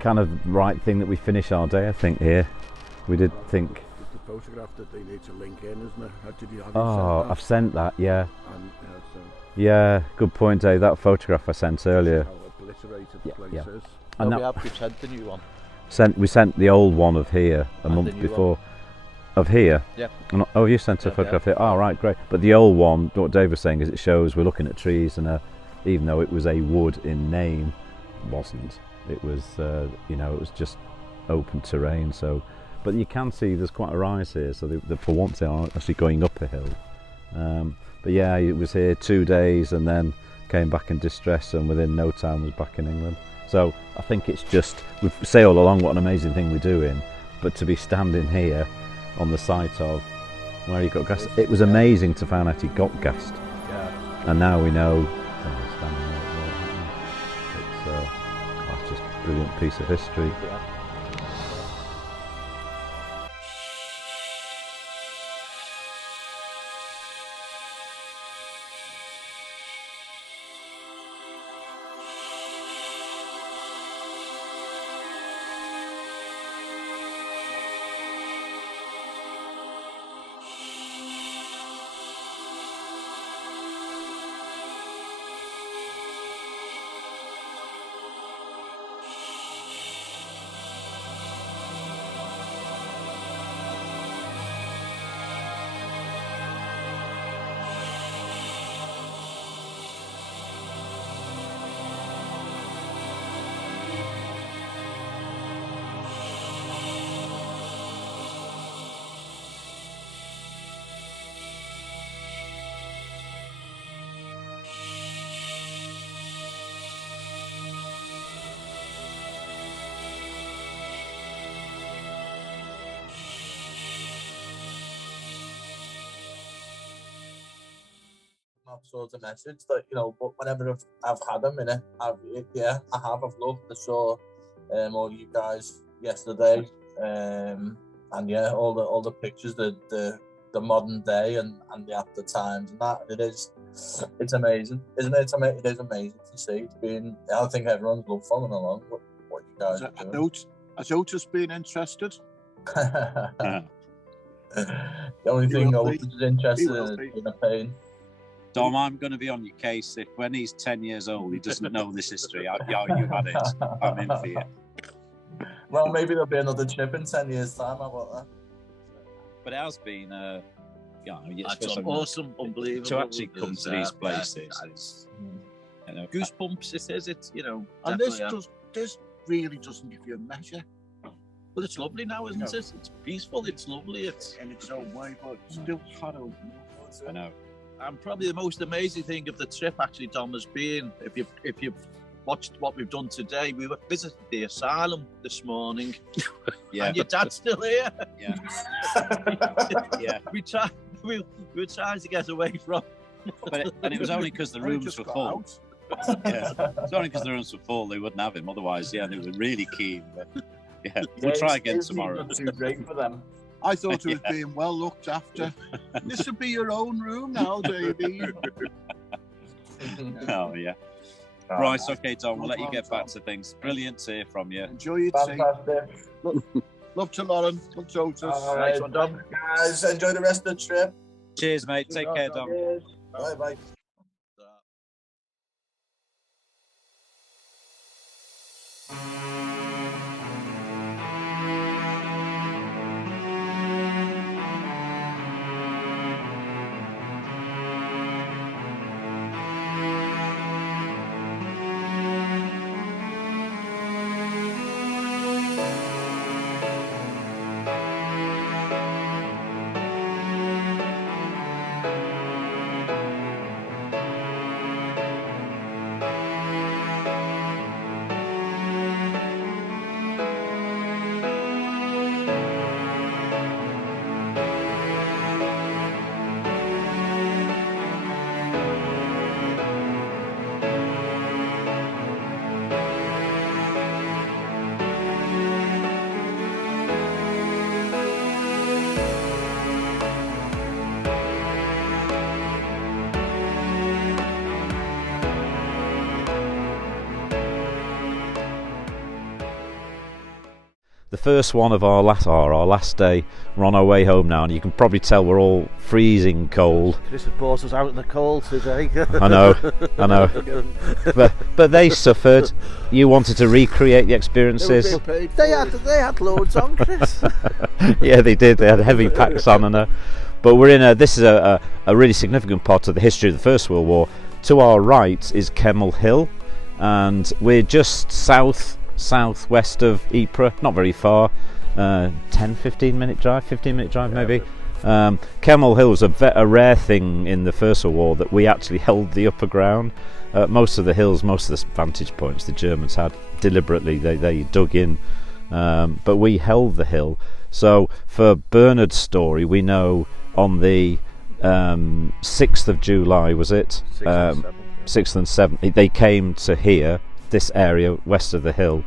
kind of right thing that we finish our day, I think, here. We did think. Photograph that they need to link in, isn't it? How did you have I've sent that, yeah. And, so Yeah, good point, Dave. That photograph I sent earlier. how obliterated the place is. And we've sent the new one. We sent the old one of here a month before. Of here? Yeah. Oh, you sent a photograph here. Oh, right, great. But the old one, what Dave was saying is it shows we're looking at trees, and even though it was a wood in name, it wasn't. It was, it was just open terrain. So. But you can see there's quite a rise here, so for once they are actually going up a hill. But yeah, it was here 2 days and then came back in distress, and within no time was back in England. So I think it's just, we say all along what an amazing thing we're doing, but to be standing here on the site of where he got gassed, it was amazing to find out he got gassed. Yeah. And now we know, standing right there, it's just a brilliant piece of history. Yeah. that sort of message that, you know, but whenever I've had them in it, I have. I've looked. I saw all you guys yesterday, and yeah, all the pictures, the modern day and the after times and that. It's amazing, isn't it? It is amazing to see. I think everyone's loved following along what you guys are doing. Has Otis been interested? The only thing Otis is interested in is being a pain. Dom, I'm going to be on your case if when he's 10 years old he doesn't know this history. You had it. I'm in for you. Well, maybe there'll be another trip in 10 years' time. How about that? But it has been, That's awesome, unbelievable. To actually come to these places. You know, goosebumps, it is. It's, you know. And this really doesn't give you a measure. But it's lovely now, isn't it? It's peaceful, it's lovely. It's in its own way, but still far. I know. And probably the most amazing thing of the trip, actually, Dom, has been, if you've watched what we've done today, we visited the asylum this morning. Yeah. And your dad's still here. Yeah. Yeah. We were trying to get away from. And it was only because the rooms were full. Yeah. It's only because the rooms were full, they wouldn't have him. Otherwise, yeah, they were really keen. But yeah, we'll try again tomorrow. Too great for them. I thought it was being well looked after. This would be your own room now, baby. Oh, yeah. Right, okay, Dom, we'll let you get back to things. Brilliant to hear from you. Enjoy your tea. Fantastic. Love to Lauren. Love to Otis. All right, Dom, guys, enjoy the rest of the trip. Cheers, mate. Take care, Dom. Bye-bye. The first one of our last day. We're on our way home now, and you can probably tell we're all freezing cold. Chris has brought us out in the cold today. I know. But they suffered. You wanted to recreate the experiences. They had loads on, Chris. Yeah, they did. They had heavy packs on, but we're in this is a really significant part of the history of the First World War. To our right is Kemmel Hill, and we're just southwest of Ypres, not very far, 15 minute drive maybe. Kemmel Hill was a rare thing in the First World War that we actually held the upper ground. Most of the hills, most of the vantage points the Germans had deliberately, they dug in, but we held the hill. So for Bernard's story, we know on the 6th of July, was it? 6th and 7th, they came to here, this area west of the hill,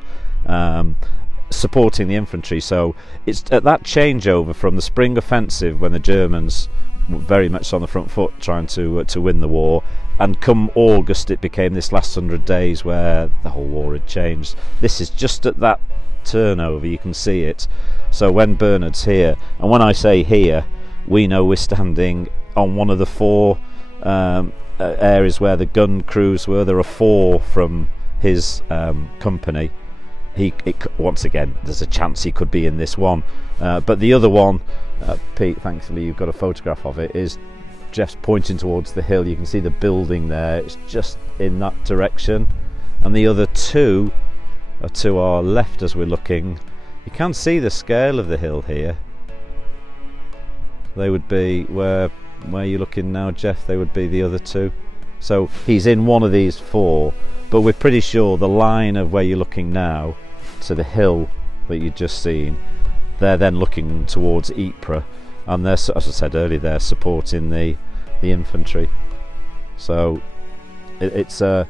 supporting the infantry. So it's at that changeover from the spring offensive, when the Germans were very much on the front foot trying to win the war, and come August it became this last 100 days where the whole war had changed. This is just at that turnover, you can see it. So when Bernard's here, and when I say here, we know we're standing on one of the 4 areas where the gun crews were. There are 4 from his company. Once again, there's a chance he could be in this one, but the other one, Pete, thankfully you've got a photograph of it, is just pointing towards the hill. You can see the building there, it's just in that direction, and the other 2 are to our left as we're looking. You can see the scale of the hill here. They would be where you're looking now, Jeff. They would be the other 2. So he's in one of these 4, but we're pretty sure the line of where you're looking now to the hill that you've just seen, they're then looking towards Ypres, and they're, as I said earlier, they're supporting the infantry. So it's a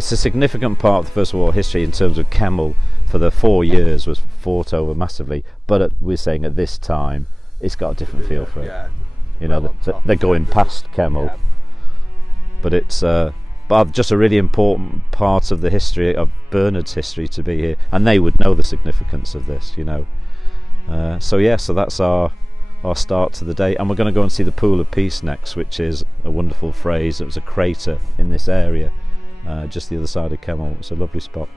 significant part of the First World War history in terms of Kemmel. For the 4 years was fought over massively, but we're saying at this time it's got a different feel for it. Yeah. You know, they're going past Kemmel, Yeah. but it's just a really important part of the history of Bernard's history to be here, and they would know the significance of this, you know. So that's our start to the day, and we're going to go and see the Pool of Peace next, which is a wonderful phrase. It was a crater in this area, just the other side of Kemmel. It's a lovely spot.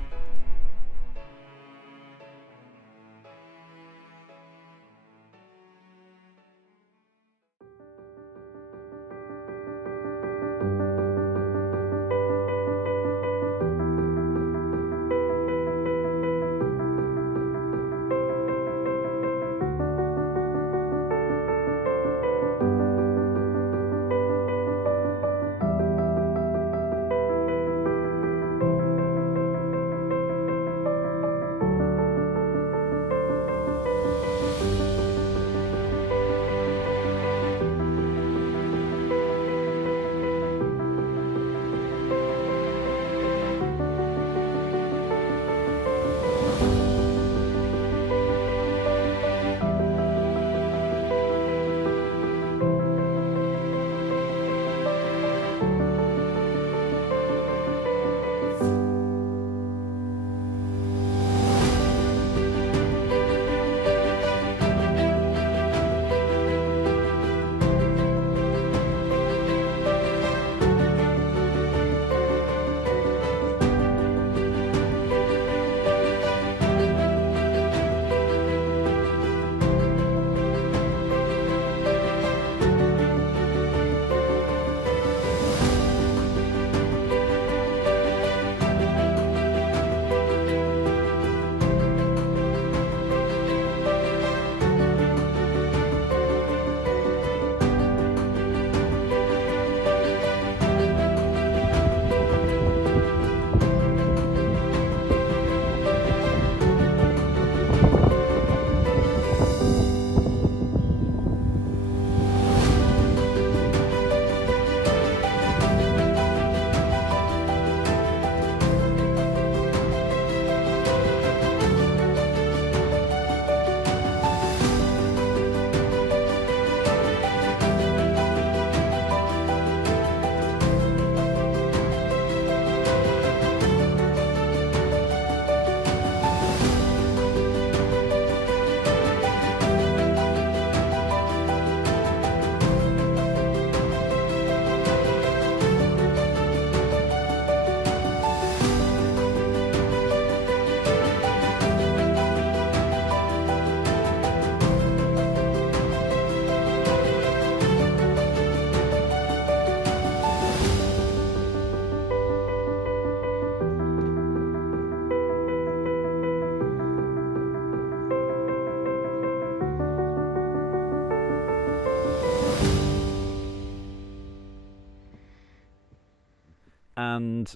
And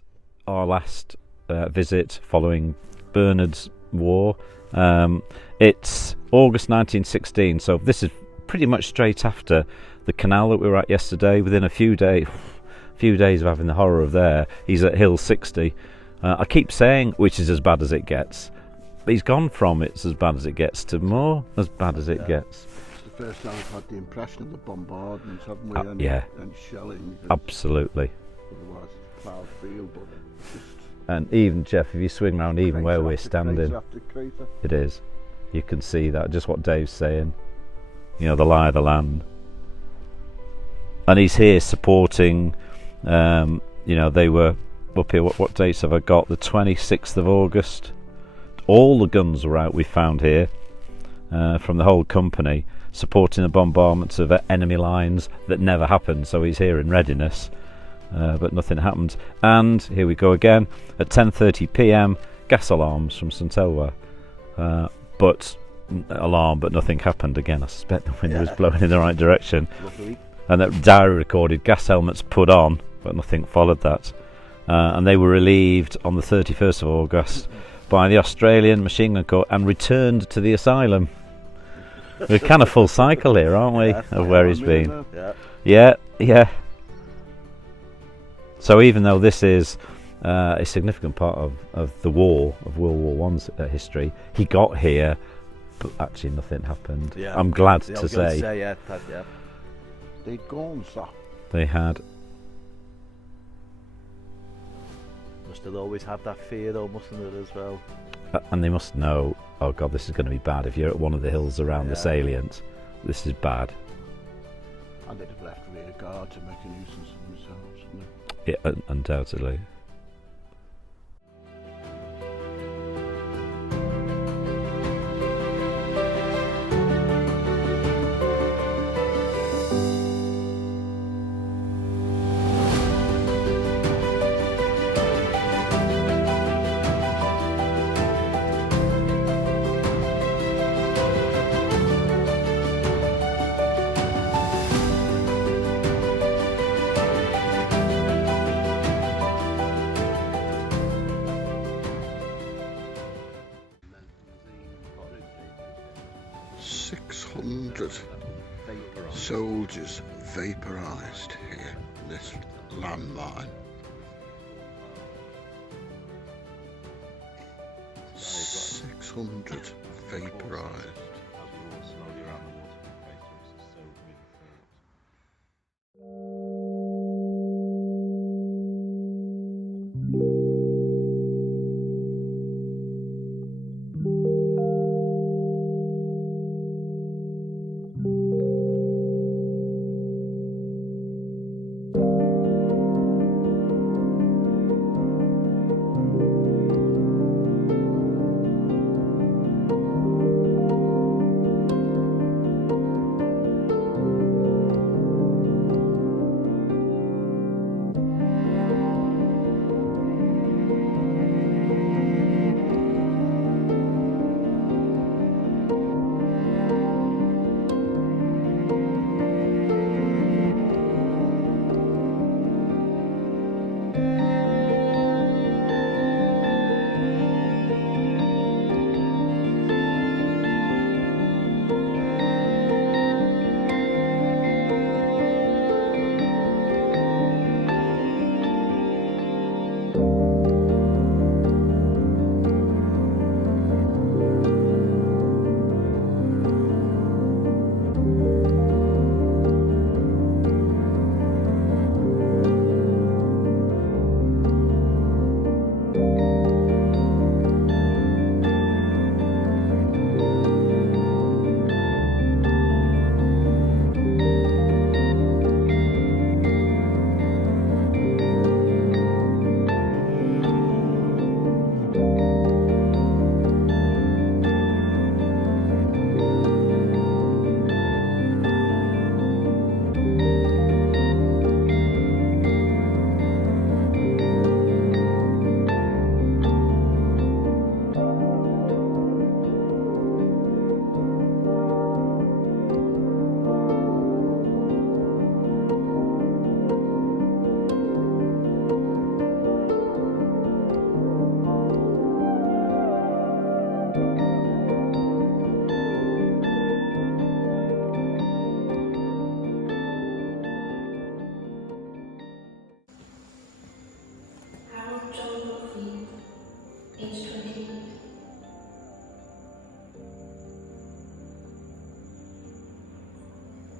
our last visit following Bernard's War. It's August 1916, so this is pretty much straight after the canal that we were at yesterday. Within a few days of having the horror of there, he's at Hill 60. I keep saying which is as bad as it gets, but he's gone from it's as bad as it gets to more as bad as it gets. It's the first time I've had the impression of the bombardments, haven't we? And shelling. Absolutely. Otherwise it's a ploughed field, but just... And even, Jeff, if you swing around even where we're standing, it is. You can see that, just what Dave's saying. You know, the lie of the land. And he's here supporting, you know, they were up here, what dates have I got? The 26th of August. All the guns were out, we found here, from the whole company, supporting the bombardments of enemy lines that never happened. So he's here in readiness. But nothing happened, and here we go again at 10:30 p.m. gas alarms from St Eloi, but nothing happened again. I suspect the wind was blowing in the right direction. Lovely. And that diary recorded gas helmets put on, but nothing followed that, and they were relieved on the 31st of August by the Australian Machine Gun Corps and returned to the asylum. We're kind of full cycle here, aren't we, of where he's been? Yeah. So even though this is a significant part of the war, of World War One's history, he got here, but actually nothing happened. Yeah. I'm glad Yeah, I to was gonna say. yeah. They'd gone, sir. They had. Must have always had that fear though, mustn't it, as well? And they must know, oh God, this is going to be bad. If you're at one of the hills around the Yeah. salient, this is bad. And they'd have left rear guard to make a nuisance of themselves, wouldn't they? Yeah, undoubtedly. Soldiers vaporised here, this landmine. 600 vaporised.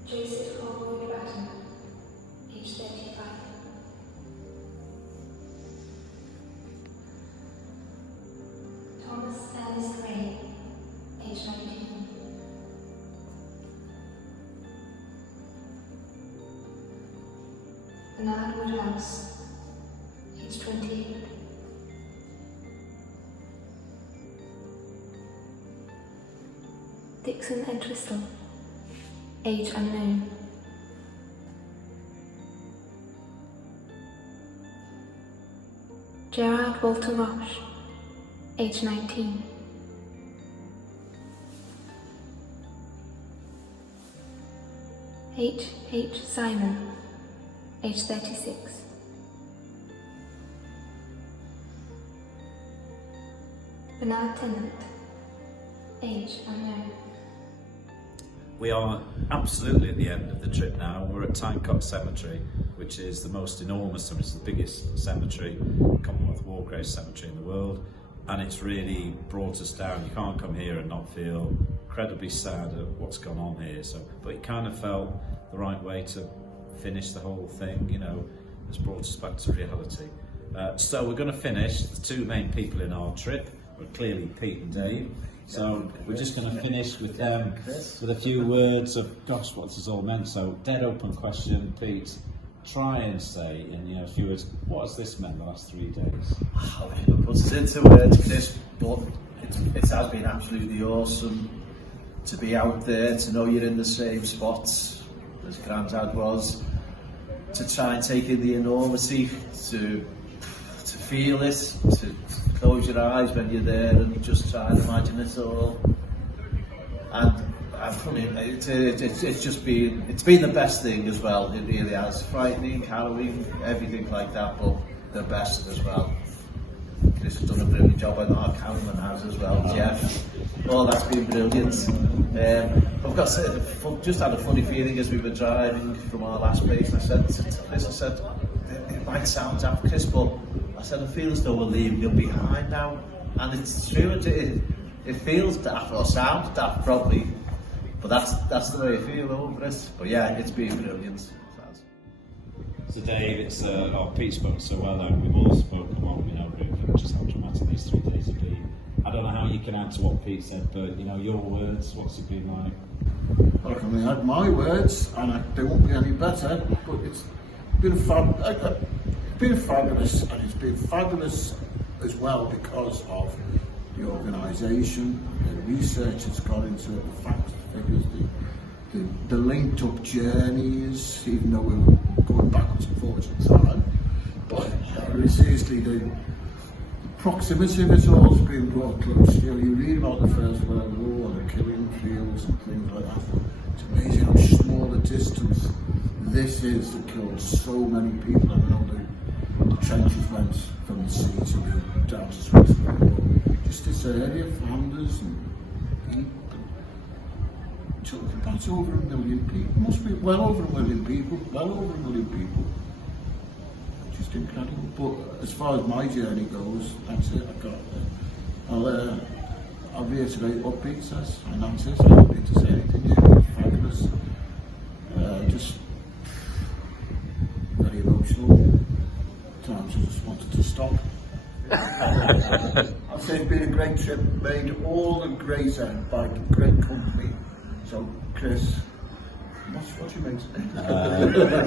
Joseph Colwood Bratton, age 35. Thomas Ernest Gray, age 19. Bernard Woodhouse, age 28. Dixon Entwistle, age unknown. Gerard Walton Roche, age 19. H. Simon, age 36. Bernard Tennant, age unknown. We are absolutely at the end of the trip now. We're at Tynecott Cemetery, which is the most enormous, it's the biggest cemetery, Commonwealth War Graves cemetery in the world, and it's really brought us down. You can't come here and not feel incredibly sad at what's gone on here. But it kind of felt the right way to finish the whole thing, you know, it's brought us back to reality. So we're going to finish. The two main people in our trip were clearly Pete and Dave. So we're just going to finish with them with a few words of, gosh, what this all meant. So dead open question, Pete. Try and say in a few words, what has this meant the last 3 days? I'll put it into words, Chris, but it has been absolutely awesome to be out there, to know you're in the same spots as Grandad was, to try and take in the enormity, to feel it, to close your eyes when you're there and just try and imagine it all. And it's been the best thing as well. It really has. Frightening, harrowing, everything like that, but the best as well. Chris has done a brilliant job, and our cameraman has as well. Jeff, all that's been brilliant. I've got just had a funny feeling as we were driving from our last base. I said to Chris, it might sound daft, Chris, but I said I feel as though we're leaving them behind now, and it's true. It feels daft or sounds daft probably, but that's the way I feel over it. But yeah, it's been brilliant. So Dave, Pete spoke so well, and we've all spoken well, just how dramatic these 3 days have been. I don't know how you can add to what Pete said, but your words, what's it been like? Well, I can only add my words, and they won't be any better, but it's been fabulous, and it's been fabulous as well because of the organisation, the research that's gone into it, the facts, the figures, the linked up journeys, even though we were going backwards and forwards in time. But seriously, the proximity of it all has been brought close. You read about the First World War, the killing fields and things like that. It's amazing how small a distance this is that killed so many people. I know the trenches went from the sea to down to Switzerland. Just this area, Flanders and Ypres. That's over 1 million people. Must be well over 1 million people. Well over 1 million people. Just incredible. But as far as my journey goes, that's it. I'll reiterate what Pete says, and that's it. I don't need to say anything new. Fabulous. Just very emotional. At times I just wanted to stop. I'd say it's been a great trip, made all the greater by great company. So, Chris, what's your mate's name?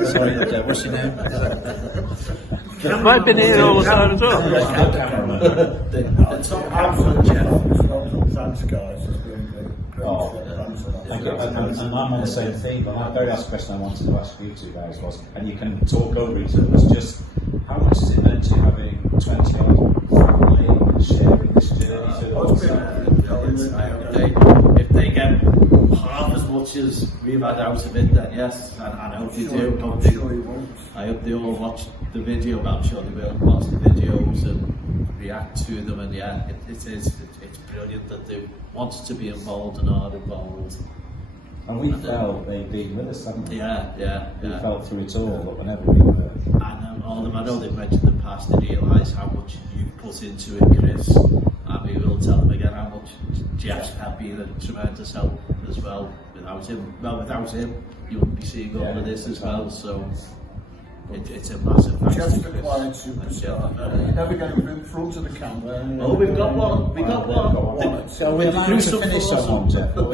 Sorry, what's your name? I've been here all the time as well. The top half of Jeff. Thanks, guys. It's been great. Thank you. And I'm on the same theme, but my very last question I wanted to ask you two guys was, and you can talk over each other, was just how much has it meant to you having 20 family sharing this journey through If they get half as much as we've had out of it, then yes, and I hope they do. I hope they all watch the video, but I'm sure they will watch the videos and react to them, and yeah, it's brilliant that they wanted to be involved and are involved. And we felt they'd been with us, haven't we? Yeah. We felt through it all, but whenever we were... And all of them, I know they've mentioned in the past, they realise how much you've put into it, Chris, and we will tell them again how much Jeff's had been a tremendous help as well. Without him, you wouldn't be seeing all of this as well, so it's a massive thanks. Jeff's the quiet superstar. You never get him in front of the camera. Oh, we've got one. So we're allowed to finish on one, Jeff. No,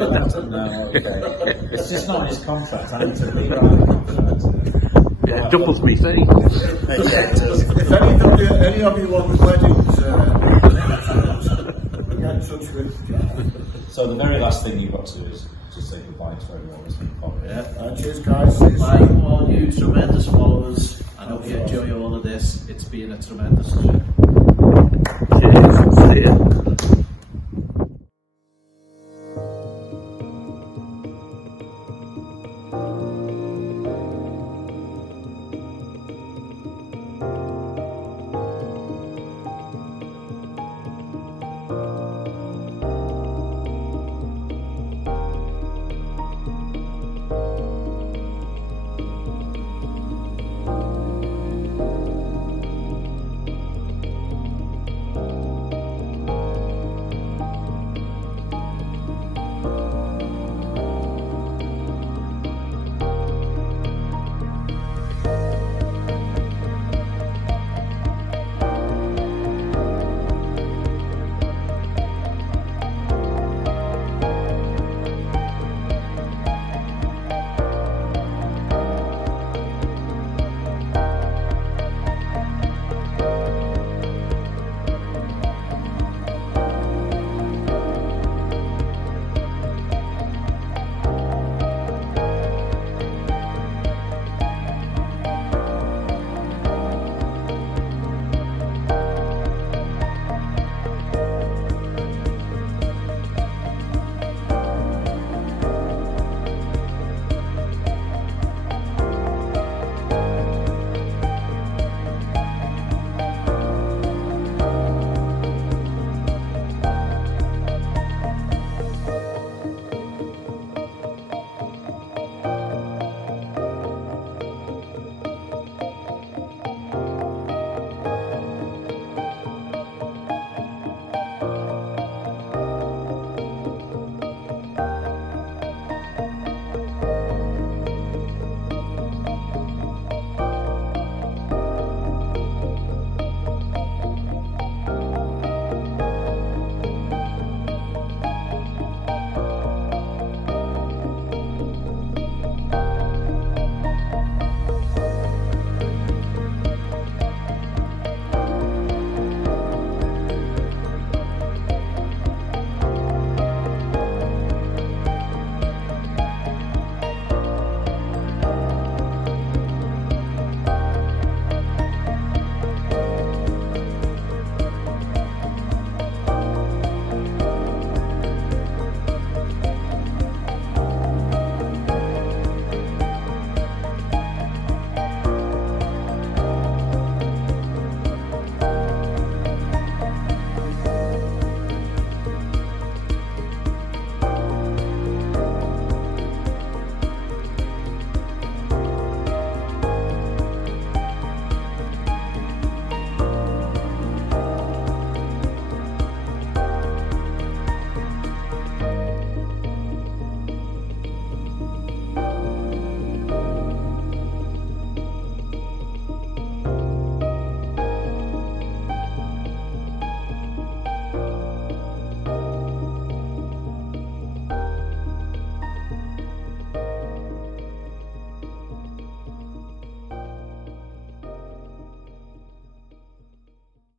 okay. It's just not in his contract. I need to rewrite the contract. Yeah, doubles me fee. If any of you want weddings, get in touch with Jeff. So the very last thing you've got to do is just say goodbye to everyone. Cheers, guys. Bye to all you tremendous followers. I hope you enjoy all of this. It's been a tremendous trip.